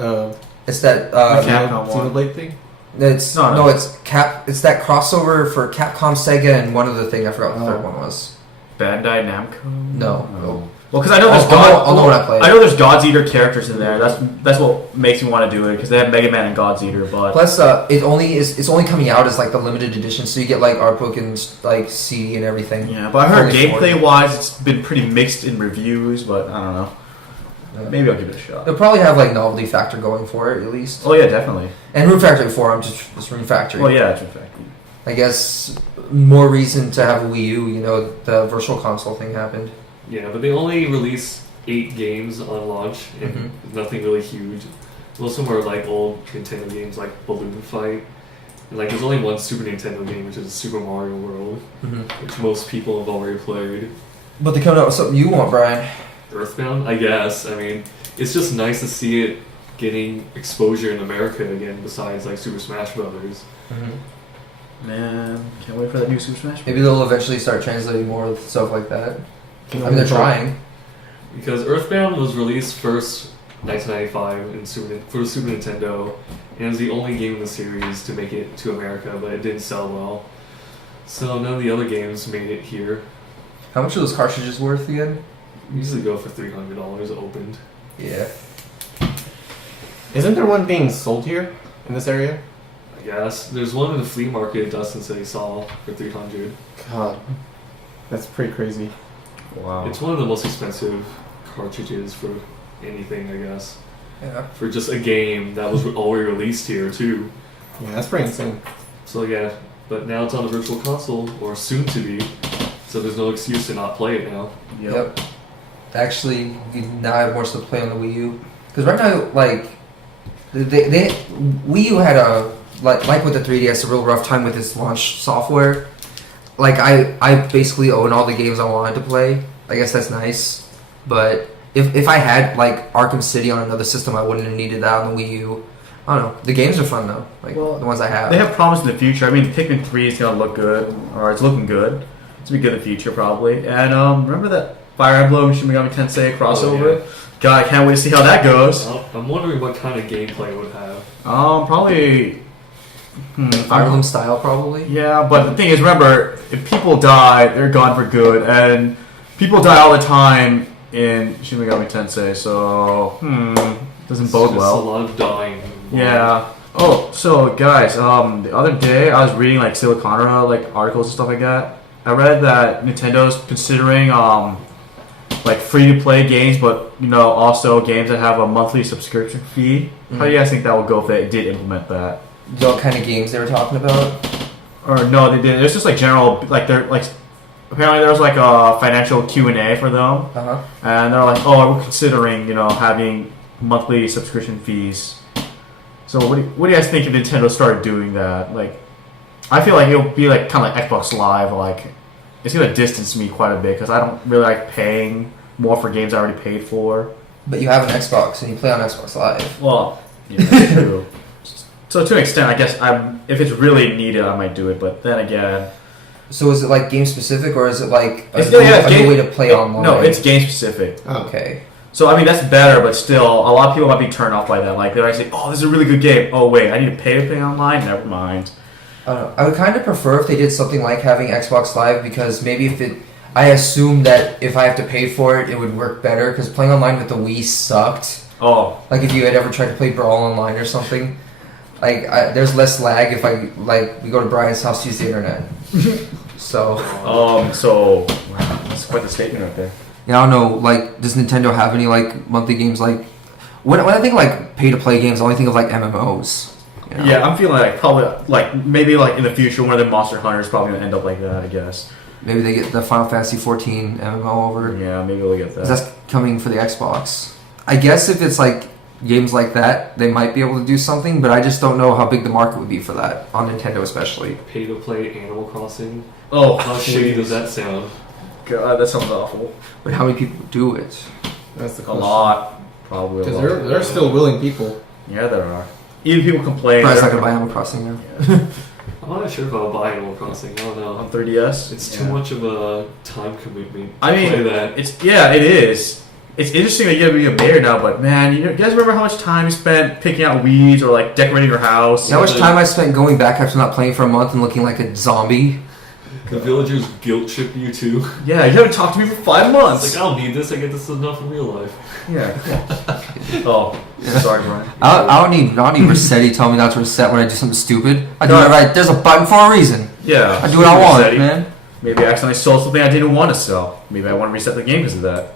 it's that Capcom one. Xenoblade thing? it's No. it's it's that crossover for Capcom, Sega, and one other thing. I forgot what the third one was. Bandai Namco? No. Well, because I know there's I'll know when I play it. I know there's God's Eater characters in there. That's what makes me want to do it because they have Mega Man and God's Eater. But Plus, it's only coming out as like the limited edition, so you get like art book and like CD and everything. yeah, but I heard Only gameplay 40. wise, it's been pretty mixed in reviews. But I don't know. Maybe I'll give it a shot. They'll probably have like novelty factor going for it at least. Oh yeah, definitely. And Rune Factory 4, I'm just Rune Factory. Well, yeah, it's in fact. I guess more reason to have a Wii U. The virtual console thing happened. Yeah, but they only released 8 games on launch, and nothing really huge. Most of them are like old Nintendo games, like Balloon Fight, and like there's only one Super Nintendo game, which is Super Mario World, which most people have already played. But they coming out with something you want, Brian. Earthbound, I guess. I mean, it's just nice to see it getting exposure in America again, besides like Super Smash Brothers. Man, can't wait for that new Super Smash. Maybe they'll eventually start translating more stuff like that. I mean, they're trying. Because Earthbound was released first 1995 for the Super Nintendo, and it was the only game in the series to make it to America, but it didn't sell well. So none of the other games made it here. How much are those cartridges worth again? Usually go for $300 opened. Yeah. Isn't there one being sold here in this area? I guess there's one in the flea market Dustin said he saw for $300. God, that's pretty crazy. Wow. It's one of the most expensive cartridges for anything, I guess. Yeah. For just a game that was already released here too. Yeah, that's pretty insane. So yeah, but now it's on the Virtual Console, or soon to be. So there's no excuse to not play it now. Yep. Actually, you now have more stuff to play on the Wii U. Because right now, like, Wii U had a like with the 3DS, a real rough time with its launch software. Like I basically own all the games I wanted to play. I guess that's nice. But if I had like Arkham City on another system, I wouldn't have needed that on the Wii U. I don't know. The games are fun though. Like the ones I have. They have promise in the future. I mean, Pikmin 3 is gonna look good, or it's looking good. It's gonna be good in the future probably. And remember that Fire Emblem Shin Megami Tensei crossover? Oh, yeah. God, I can't wait to see how that goes. Well, I'm wondering what kind of gameplay it would have. Probably. Fire Emblem style, probably. Yeah, but the thing is, remember, if people die, they're gone for good, and people die all the time in Shin Megami Tensei, so doesn't bode well. A lot of dying. Yeah. Oh, so guys, the other day I was reading like Siliconera like articles and stuff like that. I read that Nintendo's considering like free to play games, but also games that have a monthly subscription fee. How do you guys think that would go if they did implement that? What kind of games they were talking about? Or no, they did. It's just like general, like they're like. Apparently, there was like a financial Q&A for them, and they're like, "Oh, we're considering, having monthly subscription fees." So, what do you guys think if Nintendo started doing that? Like, I feel like it'll be like kind of like Xbox Live. Like, it's gonna distance me quite a bit because I don't really like paying more for games I already paid for. But you have an Xbox and you play on Xbox Live. Well, yeah, that's true. So to an extent, I guess if it's really needed, I might do it. But then again, so is it like game specific or is it like a game, new way to play online? No, it's game specific. Okay. So I mean that's better, but still, a lot of people might be turned off by that. Like they might say, "Oh, this is a really good game." Oh wait, I need to play online. Never mind. I don't know. I would kind of prefer if they did something like having Xbox Live because maybe I assume that if I have to pay for it, it would work better because playing online with the Wii sucked. Oh. Like if you had ever tried to play Brawl online or something, like there's less lag if we go to Bryan's house to use the internet. So. So wow, that's quite the statement right there. Yeah, I don't know. Like, does Nintendo have any like monthly games? Like, when I think like pay to play games, I only think of like MMOs. Yeah, I'm feeling like probably like maybe like in the future one of the Monster Hunter is probably gonna end up like that. I guess. Maybe they get the Final Fantasy 14 MMO over. Yeah, maybe they'll get that. 'Cause that's coming for the Xbox. I guess if it's like games like that, they might be able to do something, but I just don't know how big the market would be for that on Nintendo, especially. Pay to play Animal Crossing. Oh, how shitty does that sound? God, that sounds awful. But how many people do it? That's the A question. lot, probably. Because there are still willing people. Yeah, there are. Even people complain. I'm not gonna buy Animal Crossing now. I'm not sure if I'll buy Animal Crossing. I don't know. On 3DS, it's too much of a time commitment. I mean, play that. It is. It's interesting that you're gonna be a mayor now, but man, you guys remember how much time you spent picking out weeds or like decorating your house? How much time I spent going back after not playing for a month and looking like a zombie? The villagers guilt trip you too. Yeah, you haven't talked to me for 5 months. It's like, I don't need this. I get this enough in real life. Yeah. Sorry, Bryan. I don't need Rossetti telling me not to reset when I do something stupid. I do it right. There's a button for a reason. Yeah. I do what I want, Rossetti. man. Maybe I accidentally sold something I didn't want to sell. Maybe I want to reset the game because of that.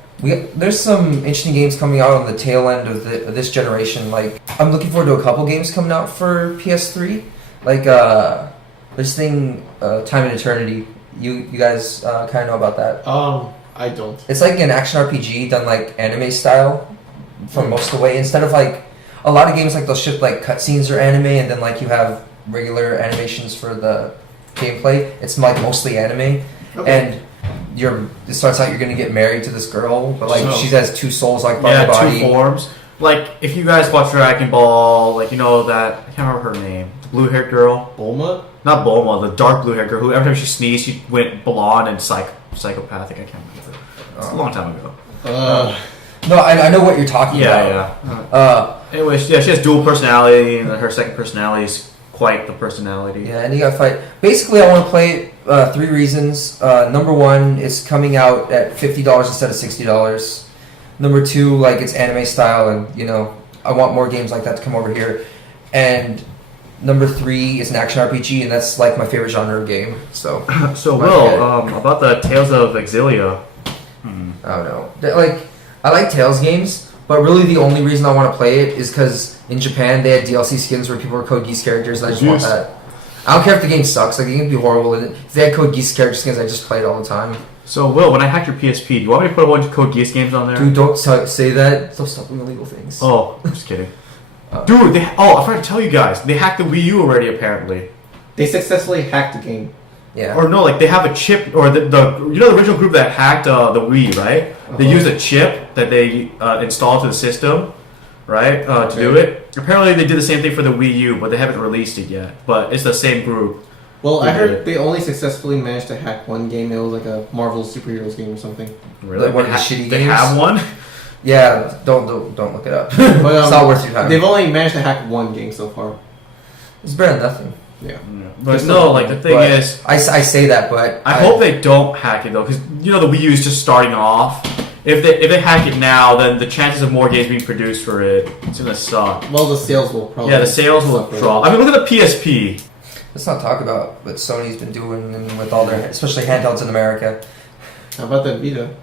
There's some interesting games coming out on the tail end of this generation. Like, I'm looking forward to a couple games coming out for PS3. Like, this thing, Time and Eternity. You guys kind of know about that? I don't. It's like an action RPG done like anime style for most of the way. Instead of like a lot of games, like they'll ship like cutscenes or anime, and then like you have regular animations for the gameplay. It's like mostly anime, and it starts out you're gonna get married to this girl, but like she has two souls like by her body. 2 forms. Like if you guys watch Dragon Ball, like you know that I can't remember her name, the blue-haired girl. Bulma? Not Bulma, the dark blue-haired girl who every time she sneezed, she went blonde and psychopathic. I can't remember. It's a long time ago. No, I know what you're talking about. Yeah. Anyways, yeah, she has dual personality, and her second personality is quite the personality. Yeah, and you gotta fight. Basically, I want to play it. 3 reasons. Number 1, it's coming out at $50 instead of $60. Number 2, like it's anime style, and I want more games like that to come over here. And number 3 is an action RPG, and that's like my favorite genre of game. So Will, about the Tales of Exilia. I don't know. I like Tales games, but really the only reason I want to play it is because in Japan they had DLC skins where people were Code Geass characters, and I just want that. I don't care if the game sucks. Like, it can be horrible. If they had Code Geass character skins, I just play it all the time. So, Will, when I hacked your PSP, do you want me to put a bunch of Code Geass games on there? Dude, don't say that. Stop doing illegal things. Oh, I'm just kidding. Dude, I forgot to tell you guys. They hacked the Wii U already, apparently. They successfully hacked the game. Yeah. Or no, like they have a chip, or the original group that hacked the Wii, right? They used a chip that they installed to the system, right, to do it. Apparently, they did the same thing for the Wii U, but they haven't released it yet. But it's the same group. Well, I heard they only successfully managed to hack one game. It was like a Marvel superheroes game or something. Really? Like one of the shitty games? They have one? Yeah, don't look it up. But, it's not worth your time. They've only managed to hack one game so far. It's better than nothing. Yeah. But no, like the thing is... I say that, but... I hope they don't hack it, though, because, the Wii U is just starting off. If they hack it now, then the chances of more games being produced for it's going to suck. Well, the sales will probably... Yeah, the sales will drop. I mean, look at the PSP. Let's not talk about what Sony's been doing with all their... especially handhelds in America. How about the Vita?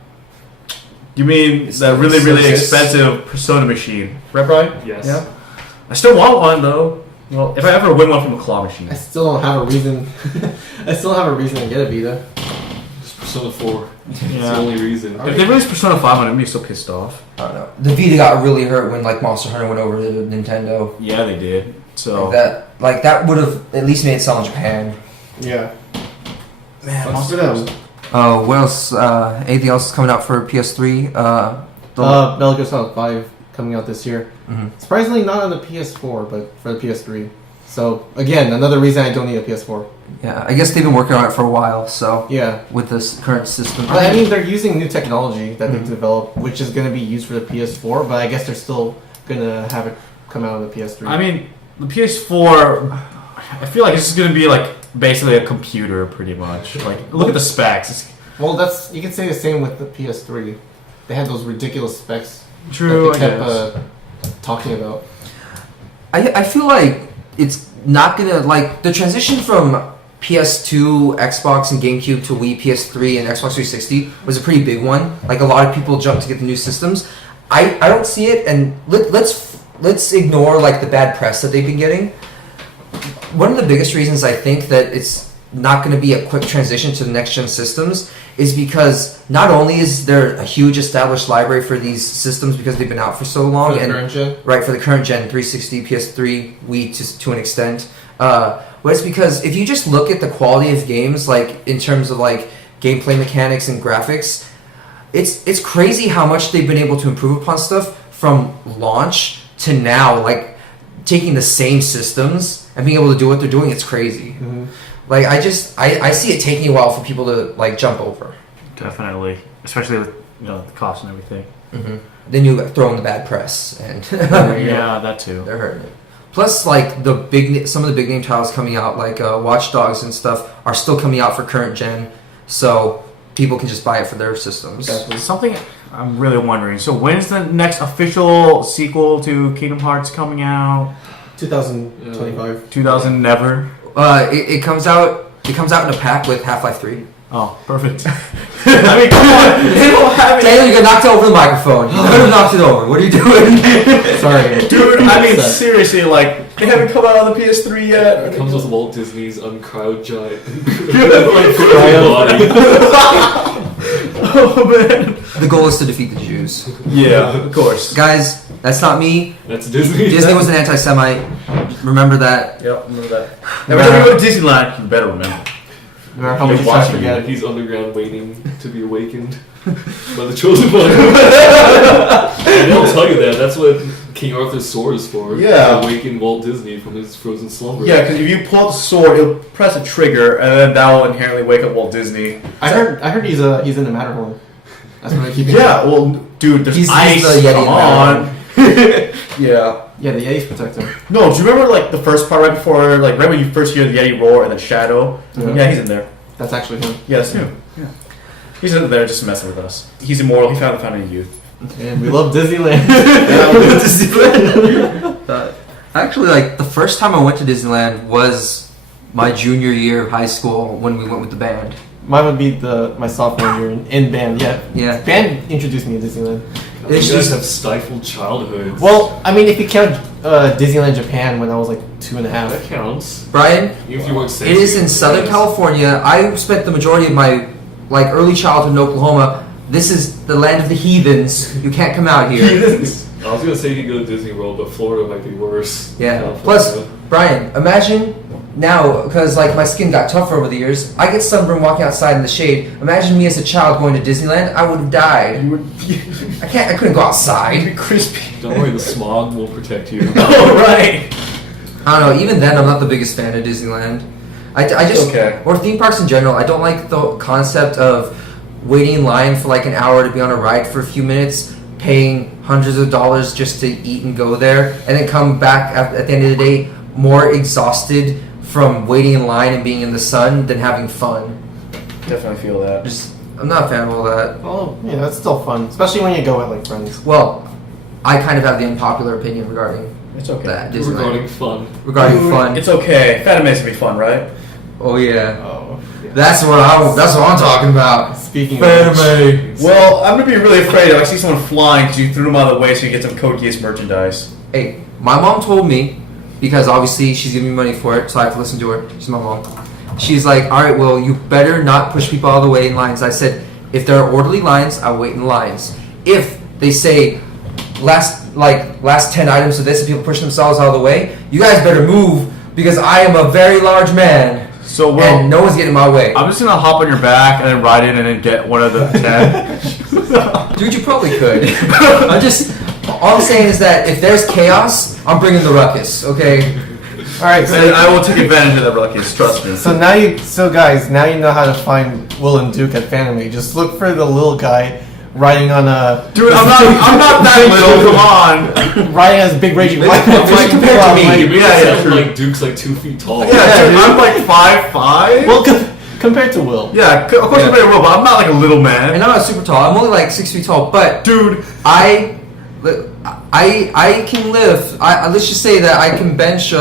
You mean the really, really expensive Persona machine. Right, Bryan? Yes. Yeah. I still want one, though. Well, if I ever win one from a claw machine. I still don't have a reason. I still don't have a reason to get a Vita. Just Persona 4. That's Yeah. the only reason. If they released Persona 5 on it, I'd be so pissed off. I don't know. The Vita got really hurt when Monster Hunter went over to Nintendo. Yeah, they did. So that would have at least made it sell in Japan. Yeah. Man, Monster them. What else? Anything else coming out for PS3? Metal Gear Solid 5 coming out this year. Mm-hmm. Surprisingly, not on the PS4, but for the PS3. So again, another reason I don't need a PS4. Yeah, I guess they've been working on it for a while. So yeah, with this current system, but I mean they're using new technology that they've developed, which is going to be used for the PS4. But I guess they're still going to have it come out on the PS3. I mean, the PS4, I feel like it's going to be like basically a computer, pretty much. Like, look at the specs. Well, you can say the same with the PS3. They had those ridiculous specs. True, that they kept talking about. I feel like it's not gonna like the transition from PS2, Xbox, and GameCube to Wii, PS3, and Xbox 360 was a pretty big one. Like a lot of people jumped to get the new systems. I don't see it, and let's ignore like the bad press that they've been getting. One of the biggest reasons I think that it's not going to be a quick transition to the next gen systems is because not only is there a huge established library for these systems because they've been out for so long, for the current gen? Right, for the current gen, 360, PS3, Wii to an extent, but it's because if you just look at the quality of games, like in terms of like gameplay mechanics and graphics, it's crazy how much they've been able to improve upon stuff from launch to now. Like taking the same systems and being able to do what they're doing, it's crazy. Mm-hmm. Like I see it taking a while for people to like jump over. Definitely, especially with the cost and everything. Mm-hmm. Then you throw in the bad press, and yeah, that too. They're hurting it. Plus, like some of the big name titles coming out, like Watch Dogs and stuff, are still coming out for current gen, so people can just buy it for their systems. Exactly. Something I'm really wondering. So when's the next official sequel to Kingdom Hearts coming out? 2025. 2000 never. It comes out in a pack with Half-Life 3. Oh, perfect. I mean, come on. They don't have it. Taylor, you got knocked over the microphone. You could have knocked it over. What are you doing? Sorry. Dude, I mean, seriously, like, they haven't come out on the PS3 yet. It comes with Walt Disney's uncrowd giant. Oh, man. The goal is to defeat the Jews. Yeah, of course. Guys, that's not me. That's Disney. Disney was an anti-Semite. Remember that. Yep, remember that. Every time you go to Disneyland, you better remember. Remember how much watching you forget? He's underground waiting to be awakened by the chosen one. They don't tell you that. That's what King Arthur's sword is for. Yeah. To awaken Walt Disney from his frozen slumber. Yeah, because if you pull out the sword, you'll press a trigger, and then that will inherently wake up Walt Disney. I heard he's in the Matterhorn. That's what I keep. Yeah, well, Dude, there's He's ice. the Yeti. Come on. Yeah. Yeah, the Yetis protect him. No, do you remember like the first part right before, like right when you first hear the Yeti roar and then Shadow? Yeah, he's in there. That's actually him. Yeah, that's him. Yeah. He's in there just messing with us. He's immortal. He found the fountain of youth. And we love Disneyland. Yeah, we love Disneyland. Actually, like the first time I went to Disneyland was my junior year of high school when we went with the band. Mine would be my sophomore year in band. Yeah. Band introduced me to Disneyland. You guys have stifled childhoods. Well, I mean, if you count Disneyland Japan when I was like 2.5. That counts. Brian, Even if you weren't it is in Southern California. I spent the majority of my early childhood in Oklahoma. This is the land of the heathens. You can't come out here. I was gonna say you could go to Disney World, but Florida might be worse. Yeah. California. Plus, Brian, imagine now, because my skin got tougher over the years. I get sunburned walking outside in the shade. Imagine me as a child going to Disneyland. I would have died. I couldn't go outside. You'd be crispy. Don't worry, the smog will protect you. Oh, right. I don't know. Even then, I'm not the biggest fan of Disneyland. I just okay. Or theme parks in general. I don't like the concept of waiting in line for like an hour to be on a ride for a few minutes, paying hundreds of dollars just to eat and go there, and then come back at the end of the day more exhausted from waiting in line and being in the sun than having fun. Definitely feel that. I'm not a fan of all that. Oh, yeah, that's still fun, especially when you go with like friends. Well, I kind of have the unpopular opinion regarding It's okay. that Disneyland. Regarding Regarding fun. It's okay. Phantom Menace will be fun, right? Oh yeah. Oh. That's what I'm talking about. Speaking Phantom of Menace. Well, I'm gonna be really afraid if I see someone flying because you threw them out of the way so you get some Code Geass merchandise. Hey, my mom told me, because obviously she's giving me money for it, so I have to listen to her. She's my mom. She's like, all right, well, you better not push people all the way in lines. I said, if there are orderly lines, I'll wait in lines. If they say last 10 items of this and people push themselves out of the way, you guys better move because I am a very large man. So and no one's getting in my way. I'm just gonna hop on your back and then ride in and then get one of the 10. Dude, you probably could. All I'm saying is that if there's chaos, I'm bringing the ruckus, okay? Alright, so And I will take advantage of that ruckus, trust me. So guys, now you know how to find Will and Duke at Phantom. Just look for the little guy riding on a... Dude, I'm not that little, come on. Riding as big raging white. Like, compared to me. Yeah, like Duke's like 2 feet tall. Yeah, dude, I'm like 5'5". Well, compared to Will. Yeah, of course compared to Will, but I'm not like a little man. And I'm not super tall. I'm only like 6 feet tall, but... Dude, I can lift. Let's just say that I can bench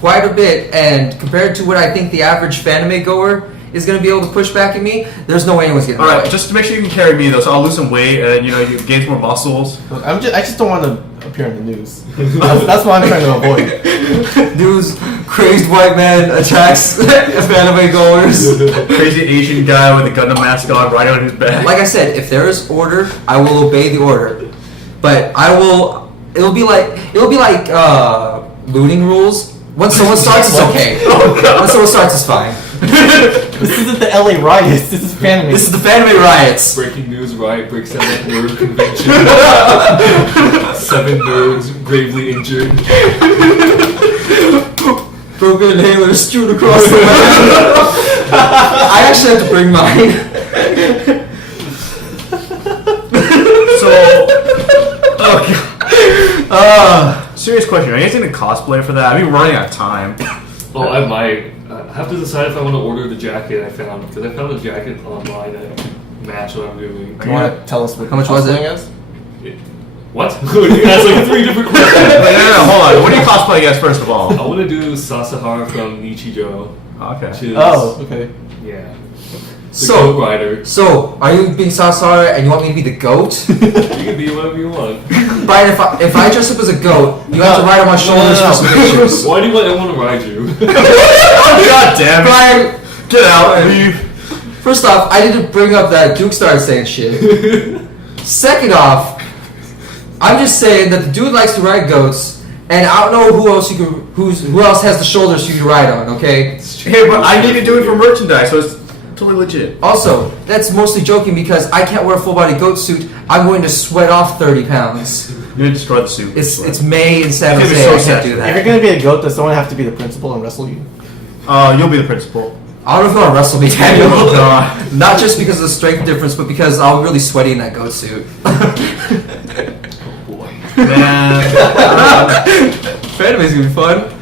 quite a bit, and compared to what I think the average Phantom goer is going to be able to push back at me, there's no way anyone's getting. All right, just to make sure you can carry me though, so I'll lose some weight and you gain some more muscles. I just don't want to appear in the news. That's what I'm trying to avoid. News: crazed white man attacks Phantom goers. Crazy Asian guy with a Gundam mask on, riding on his back. Like I said, if there is order, I will obey the order. But I will. It'll be like looting rules. Once someone starts, it's okay. Once someone starts, it's fine. This isn't the LA riots. This is Phantom. This is the Phantom riots. Breaking news: riot breaks out at nerd convention. 7 nerds gravely injured. Broken inhaler strewn across the land. I actually have to bring mine. Serious question. Are you guys going to cosplay for that? I've been running out of time. Oh, I might. I have to decide if I want to order the jacket I found, because I found a jacket online that matched what I'm doing. You want to tell us what How much was it? is? What? That's like 3 different questions. No, hold on. What do you cosplay as, first of all? I want to do Sasahara from Nichijou. Okay. Which is, Okay. Yeah. The Goat Rider. So, are you being Sasara and you want me to be the goat? You can be whatever you want. Brian, if I dress up as a goat, you have to ride on my shoulders for some pictures. Why do I want to ride you? God damn it. Brian, Get out. Leave. first off, I didn't bring up that Duke started saying shit. Second off, I'm just saying that the dude likes to ride goats, and I don't know who else has the shoulders for you to ride on, okay? Hey, but I need to do it for merchandise, so it's totally legit. Also, that's mostly joking because I can't wear a full-body goat suit. I'm going to sweat off 30 pounds. You're going to destroy the suit. It's May in San It's Jose. gonna be so I can't sad. do If you're that. gonna be a goat, does someone have to be the principal and wrestle you? You'll be the principal. I don't know if you want to wrestle me, Daniel. Oh, God. Not just because of the strength difference, but because I'll be really sweaty in that goat suit. Oh boy. Man. Anime's gonna be fun.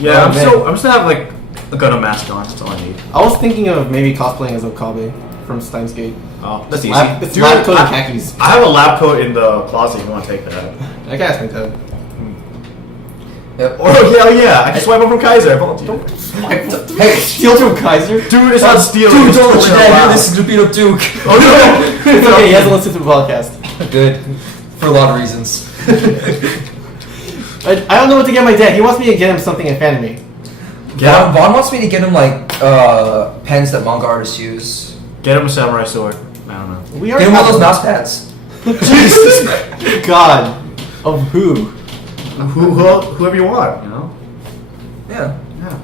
Yeah, Oh, I'm man. still have like a Gundam mask on. That's all I need. I was thinking of maybe cosplaying as Okabe from Steins Gate. Oh, that's easy. It's Dude, lab coat and I khakis. have a lab coat in the closet. If you want to take that? I can ask my dad. Yep. Oh hell yeah! I just swipe up from Kaiser. Don't Hey, Steal from Kaiser? dude, it's not stealing. Dude, it's don't let totally your dad hear allowed. this. Is to beat up Duke. Oh no! It's okay, he hasn't listened to the podcast. Good. For a lot of reasons. I don't know what to get my dad. He wants me to get him something in Fanime. Vaughn wants me to get him like pens that manga artists use. Get him a samurai sword. I don't know. We Get already him one of have those mouse pads. Jesus God. Of who? Whoever you want, you know. Yeah. Yeah.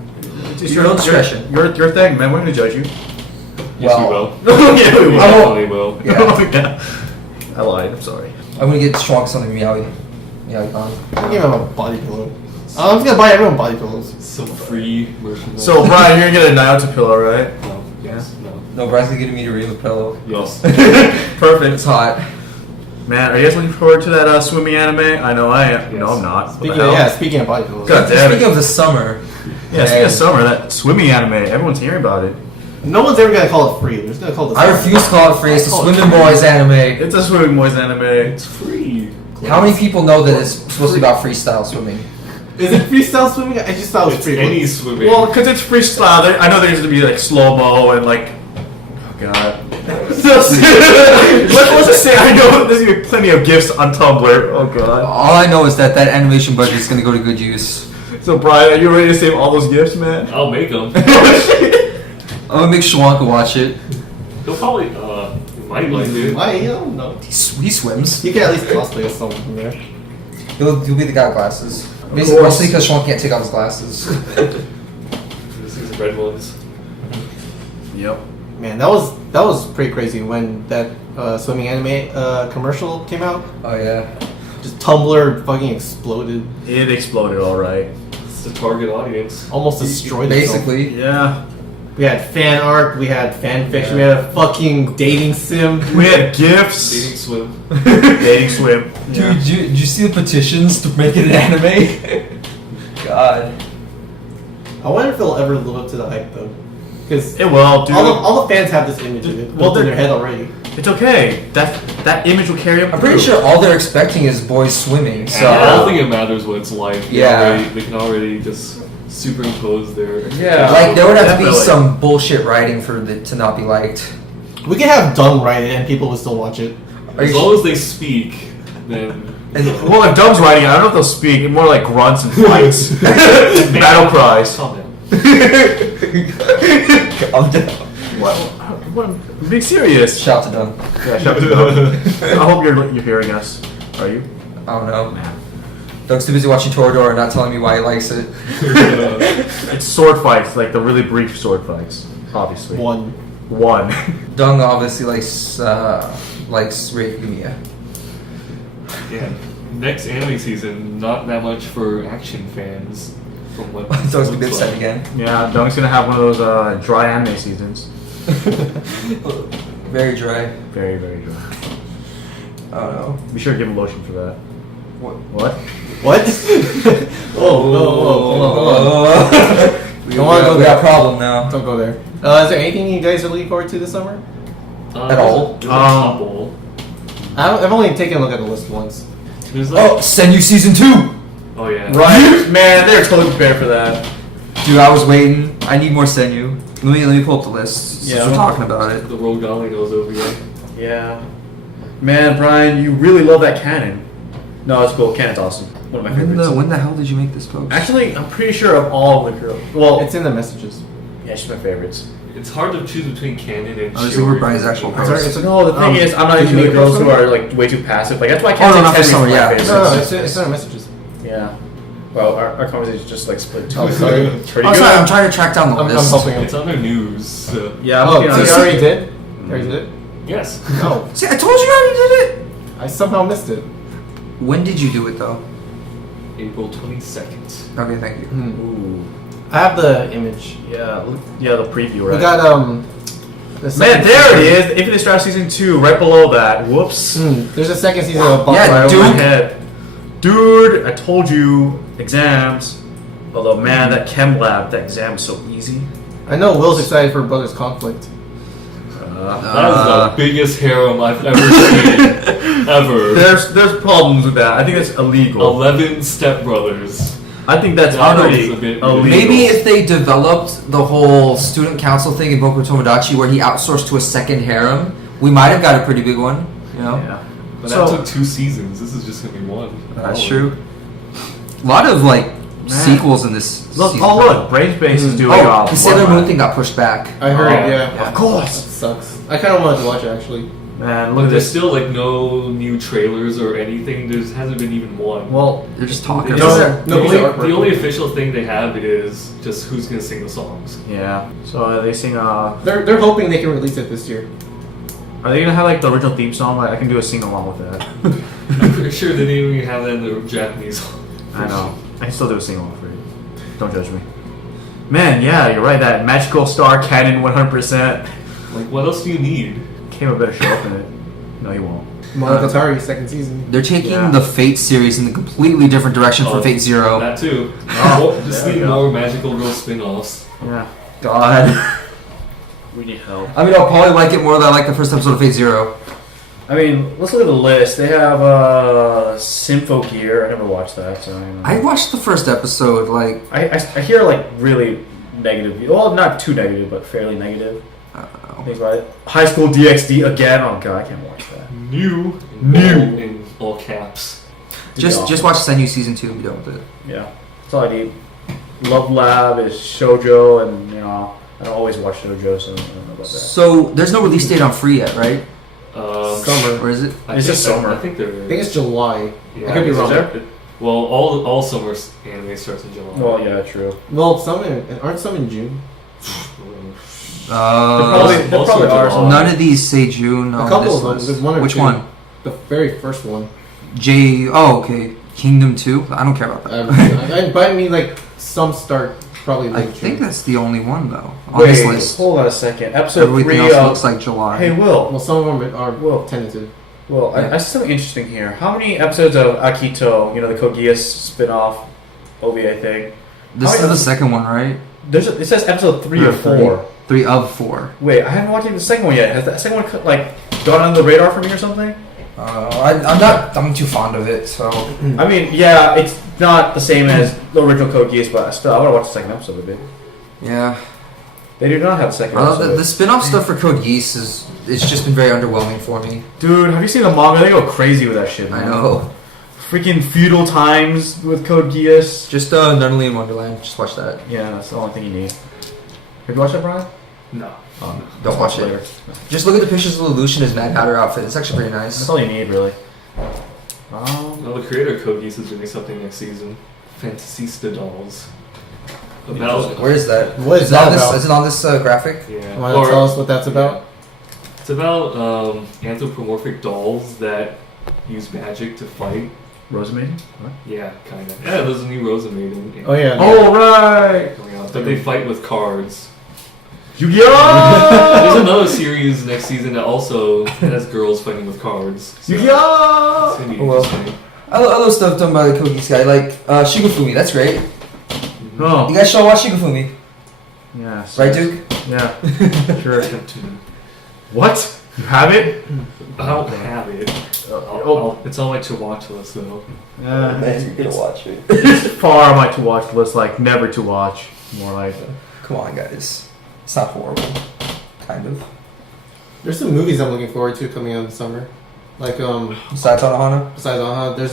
It's Your own discretion. Your thing, man. We're gonna judge you. Yes, Well, we will. Yeah, we We will. definitely will. Yeah. I lied. I'm sorry. I'm gonna get Schwank something meowy. Meowy on. I give him a body pillow. I'm just gonna buy everyone body pillows. Some free merchandise. So Brian, you're gonna get a Naruto pillow, right? No. Yes. No. No, Brian's gonna get me to read the pillow. Yes. Perfect. It's hot. Man, are you guys looking forward to that swimming anime? I know I am. Yes. No, I'm not. Speaking of body pillows. God damn Speaking it. of the summer. Yeah, speaking of summer, that swimming anime, everyone's hearing about it. No one's ever gonna call it free. They're just gonna call it. I refuse to call it free. It's a swimming boys anime. It's a swimming boys anime. It's free. How many people know that it's supposed to be about freestyle swimming? Is it freestyle swimming? I just thought it was It's free. any swimming. Well, because it's freestyle. I know there's gonna be like slow mo and like. Oh god. Let's just say I know there's gonna be plenty of gifts on Tumblr. Oh god. All I know is that animation budget is gonna go to good use. So Brian, are you ready to save all those gifts, man? I'll make them. I'm gonna make Schwanka watch it. He'll probably might like it. Why? You don't know. He swims. You can at least cosplay as someone from there. He'll be the guy with glasses. course. Mostly because Schwank can't take off his glasses. These are red ones. Yep. Man, that was pretty crazy when that swimming anime commercial came out. Oh yeah. Just Tumblr fucking exploded. It exploded, all right. It's the target audience. Almost destroyed itself. Basically. Yeah. We had fan art, we had fan fiction, we had a fucking dating sim. We had gifts. Dating swim. Dating swim. Dude, did you see the petitions to make it an anime? God. I wonder if it'll ever live up to the hype though. Because It will, dude. all the fans have this image of it Well, built in they're- their head already. It's okay. That image will carry up. I'm pretty sure all they're expecting is boys swimming. So I don't think it matters what it's like. Yeah. They can already just superimpose their. Yeah. like there would have to be Definitely. some bullshit writing for it to not be liked. We could have Dung write it and people would still watch it. As long as they speak, then. And, Well, if Dumb's writing, I don't know if they'll speak. More like grunts and fights, battle cries. Calm down. I'm down. What? I'm being serious. Shout to Dunn. Yeah, shout to Dumb. I hope you're hearing us. Are you? I don't know. Doug's too busy watching Toradora and not telling me why he likes it. It's sword fights, like the really brief sword fights. Obviously. One. Dung obviously likes Reikumi. Yeah. Next anime season, not that much for action fans. From what Doug's gonna be looks upset like. again. Yeah, Dunk's gonna have one of those dry anime seasons. Very dry. Very, very dry. I don't know. Be sure to give him lotion for that. What? What? What? Hold on. We got a problem now. Don't go there. Is there anything you guys are looking forward to this summer? At all? There's a couple. I've only taken a look at the list once. There's like, Oh, Senyu Season 2! oh yeah. Right, man, they're totally prepared for that. Dude, I was waiting. I need more Senyu. Let me pull up the list. Since Yeah. we're talking about it. The road golly goes over here. Yeah. Man, Brian, you really love that cannon. No, it's cool. Cannon's awesome. One of my favorites. When the hell did you make this post? Actually, I'm pretty sure of all of the girls. Well, It's in the messages. yeah, she's my favorites. It's hard to choose between canon and. Oh, this is where Brian's actual Sorry, post. it's a, No, the thing is, I'm not did into you the make girls it who for are like way too passive. Like that's why I Oh, can't no, take not for Henry summer, from my yeah. faces. No, it's in our messages. Yeah. Well, our conversation is just like split. Oh, sorry. Pretty I'm good. sorry, I'm trying to track down the I'm list. helping him. It's under news. So. Yeah. I'm Oh, looking so on you this. already did? You already did it? Yes. No. See, I told you I already did it! I somehow missed it. When did you do it, though? April 22nd. Okay, thank you. Ooh. I have the image. Yeah, the preview, right? We got Man, there it is. Infinite Strategy Season 2, right below that. Whoops. There's a second season of Bob Yeah, Right over my Duke. head. Dude, I told you, exams. Although, man, that chem lab, that exam is so easy. I know Will's excited for Brothers Conflict. That is the biggest harem I've ever seen. Ever. There's problems with that. I think it's illegal. 11 stepbrothers. I think that's Yeah, pretty it's a bit- illegal. Maybe if they developed the whole student council thing in Boku Tomodachi where he outsourced to a second harem, we might have got a pretty big one. You know, Yeah. But So- that took 2 seasons. This is just gonna be one. that's true. A lot of sequels in this. Look, season. look, Brain Space is doing the Sailor Moon thing got pushed back. I heard, Oh, yeah. Of That course. sucks. I kind of wanted to watch it actually. Man, But look at there's this. still no new trailers or anything. There hasn't been even one. Well, They're just talking. It's No, just- no, the, no, only, artwork. the only official thing they have is just who's gonna sing the songs. yeah. So they sing. They're hoping they can release it this year. Are they gonna have the original theme song? I can do a sing along with that. I'm pretty sure they didn't even have that in the Japanese. I know. I can still do a sing along for you. Don't judge me. Man, yeah, you're right. That magical star canon 100%. Like, what else do you need? Kama better show up in it. No, he won't. Monogatari second season. They're taking Yeah. the Fate series in a completely different direction Oh, from Fate Zero. That too. Just there we need go. more magical girl spin-offs. Yeah. God. We need help. I mean, I'll probably like it more than I like the first episode of Fate Zero. I mean, let's look at the list. They have Sympho Gear. I never watched that, so I watched the first episode. I hear really negative. Well, not too negative, but fairly negative. Things about it. High School DxD again. Oh god, I can't watch that. New. New. In all caps. Just watch Senyu season 2 and be done with it. Yeah, that's all I need. Love Lab is shoujo, and I don't always watch shoujo, so I don't know about that. So there's no release date on Free yet, right? Summer. Or is it? It's just summer. I think they're. I think it's July. Yeah, I could be it's wrong. July. Well, all summer anime starts in July. Well, yeah, true. Well, aren't some in June? There probably are some. None of these say June. A on couple this of them. list. There's one or Which two. one? The very first one. Oh, okay. Kingdom 2? I don't care about that. But I mean, some start probably I late think June. that's the only one, though, on this list. Hold on a second. Episode Everything 3 else of... looks like July. Hey, Will. Well, some of them are Well, tentative. Well, I see something interesting here. How many episodes of Akito, the Kogias spin-off OVA thing? This is the second one, right? It says episode 3 or 4. 3 of 4. Wait, I haven't watched even the second one yet. Has that second one gone under the radar for me or something? I'm too fond of it, so. I mean, yeah, it's not the same as the original Code Geass, but still, I want to watch the second episode of it. Yeah. They do not have the second episode. The spin-off stuff for Code Geass it's just been very underwhelming for me. Dude, have you seen the manga? They go crazy with that shit, man. I know. Freaking feudal times with Code Geass. Just Nunley in Wonderland. Just watch that. Yeah, that's the only thing you need. Have you watched that, Brian? No. Don't watch it. Just look at the pictures of Lelouch in his Mad Hatter outfit. It's actually pretty That's nice. all you need, really. Well, the creator of Code Geass is doing something next season. Fantasista Dolls. About Where is that? What is it on that about? Is it on this graphic? yeah. Want to tell us what that's about? It's about anthropomorphic dolls that use magic to fight. Rosemaiden? What? Yeah, kind of. Yeah, there's a new Rosa Maiden. Oh yeah. Oh, right! Coming out, but they fight with cards. There's Yu-Gi-Oh! another series next season that also has girls fighting with cards. So Yu-Gi-Oh! it's gonna be Oh, well. interesting. I love stuff done by the Code Geass guy. Like Shigufumi. That's great. Oh. You guys should watch Shigufumi. Yeah. Right, Duke? Yeah. Sure. What? You have it? I don't have it. It's on my to watch list though. Yeah. You're gonna watch it. It's far on my to watch list, like never to watch. More like. Come on, guys. It's not horrible. Kind of. There's some movies I'm looking forward to coming out in the summer. Like Besides Anohana? besides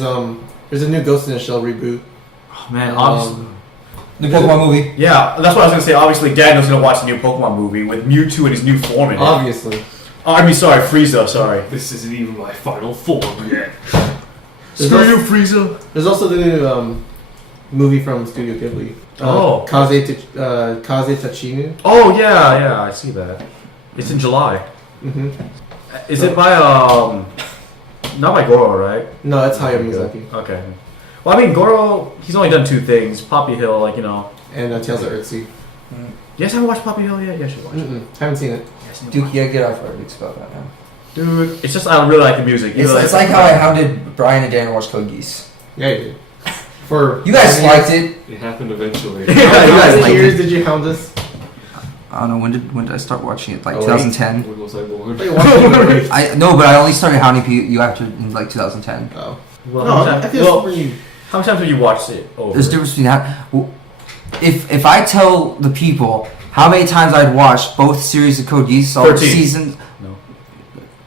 there's a new Ghost in the Shell reboot. Oh, man, obviously. The Pokemon movie. Yeah, that's what I was gonna say. Obviously, Daniel's gonna watch the new Pokemon movie with Mewtwo in his new form in it. Obviously. Oh, I mean, sorry, Frieza. Sorry. This isn't even my final form yet. Screw you, Frieza. There's also the new movie from Studio Ghibli. Kaze Tachinu. Oh yeah, I see that. It's in July. Mm-hmm. Is it by not by Goro, right? No, that's Hayao Miyazaki. Okay. Well, I mean, Goro, he's only done two things: Poppy Hill, and Tales of Earthsea. You guys haven't watched Poppy Hill yet? You should watch it. Haven't seen it. Duke, yeah, get off our dukes about that now. Dude, it's just I really like the music. It's like how I hounded Bryan and Dan to watch Code Geass. Yeah, you did. For you guys liked it. It happened eventually. How many years did you hound us? I don't know, when did I start watching it? Like 08? 2010? When was I born? But I only started hounding you after in like 2010. Oh. Well, No, how I many feel times- how many times have you watched it over? There's a difference between that. If I tell the people how many times I'd watched both series of Code Geass, all 13. seasons, No.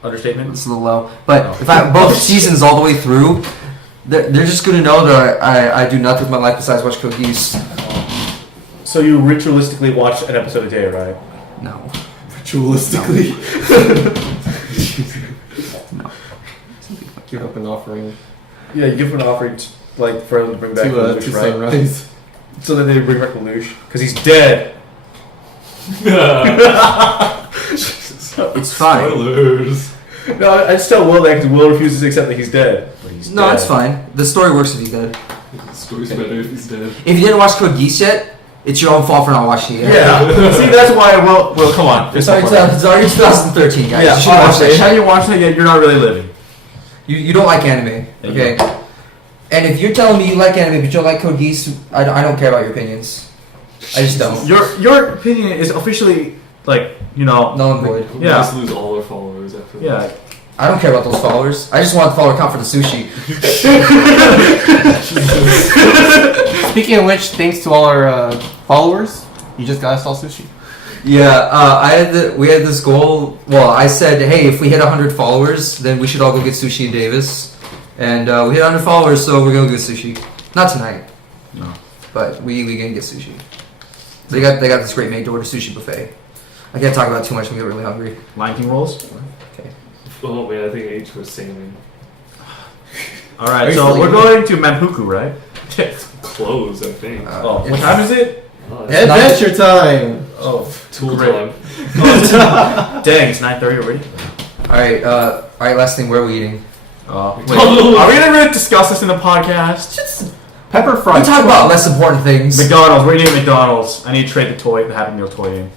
Understatement? it's a little low. But Oh. if I both seasons all the way through, they're just gonna know that I do nothing with my life besides watch Code Geass. So you ritualistically watch an episode a day, right? No. Ritualistically. No. Give up an offering Yeah, you give him an offering like for him to bring back to Lelouch, right? sunrise. So then they bring back Lelouch because he's dead. It's fine. Spoilers. No, I just tell Will that because Will refuses to accept that he's dead. But he's No, dead. it's fine. The story works if he's dead. The story's better if he's dead. If you didn't watch Code Geass yet, it's your own fault for not watching it. Yeah. See, that's why Will, come on. It's already 2013, guys. Yeah, You should watch honestly, that if shit. you watched it yet, you're not really living. You don't like anime, There you okay? And if you're telling me you like anime but you don't like Code Geass, I don't care about your opinions. I just don't. Your opinion is officially like Null and void. We'll Yeah. just lose all our followers after yeah. I don't care about those followers. I just want the follower count for the sushi. Speaking of which, thanks to all our followers, you just got us all sushi. Yeah, we had this goal. Well, I said, hey, if we hit 100 followers, then we should all go get sushi in Davis. And we hit 100 followers, so we're gonna get sushi. Not tonight. No. But we gonna get sushi. They got this great made-to-order sushi buffet. I can't talk about it too much. I'm getting really hungry. Lion King rolls. Okay. Oh man, I think I ate for salmon. All right, Are you so feeling we're good? going to Manhuku, right? Clothes, I think. Oh, what time is it? Oh, it's Adventure time! Oh, tool great. time. Dang, it's 9:30 already. All right. Last thing, where are we eating? Wait, are we gonna really discuss this in the podcast? Pepper We fried. talk about less important things. McDonald's. We're eating McDonald's. I need to trade the Happy Meal toy in.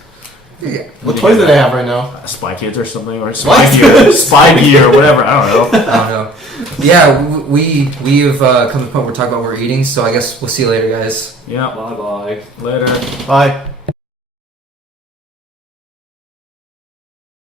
Yeah. What toys do they have right now? Spy Kids or something, or What? Spy Gear, Spy Gear, whatever. I don't know. I don't know. Yeah, we have come to the point where we're talking about what we're eating. So I guess we'll see you later, guys. Yeah. Bye bye. Later. Bye.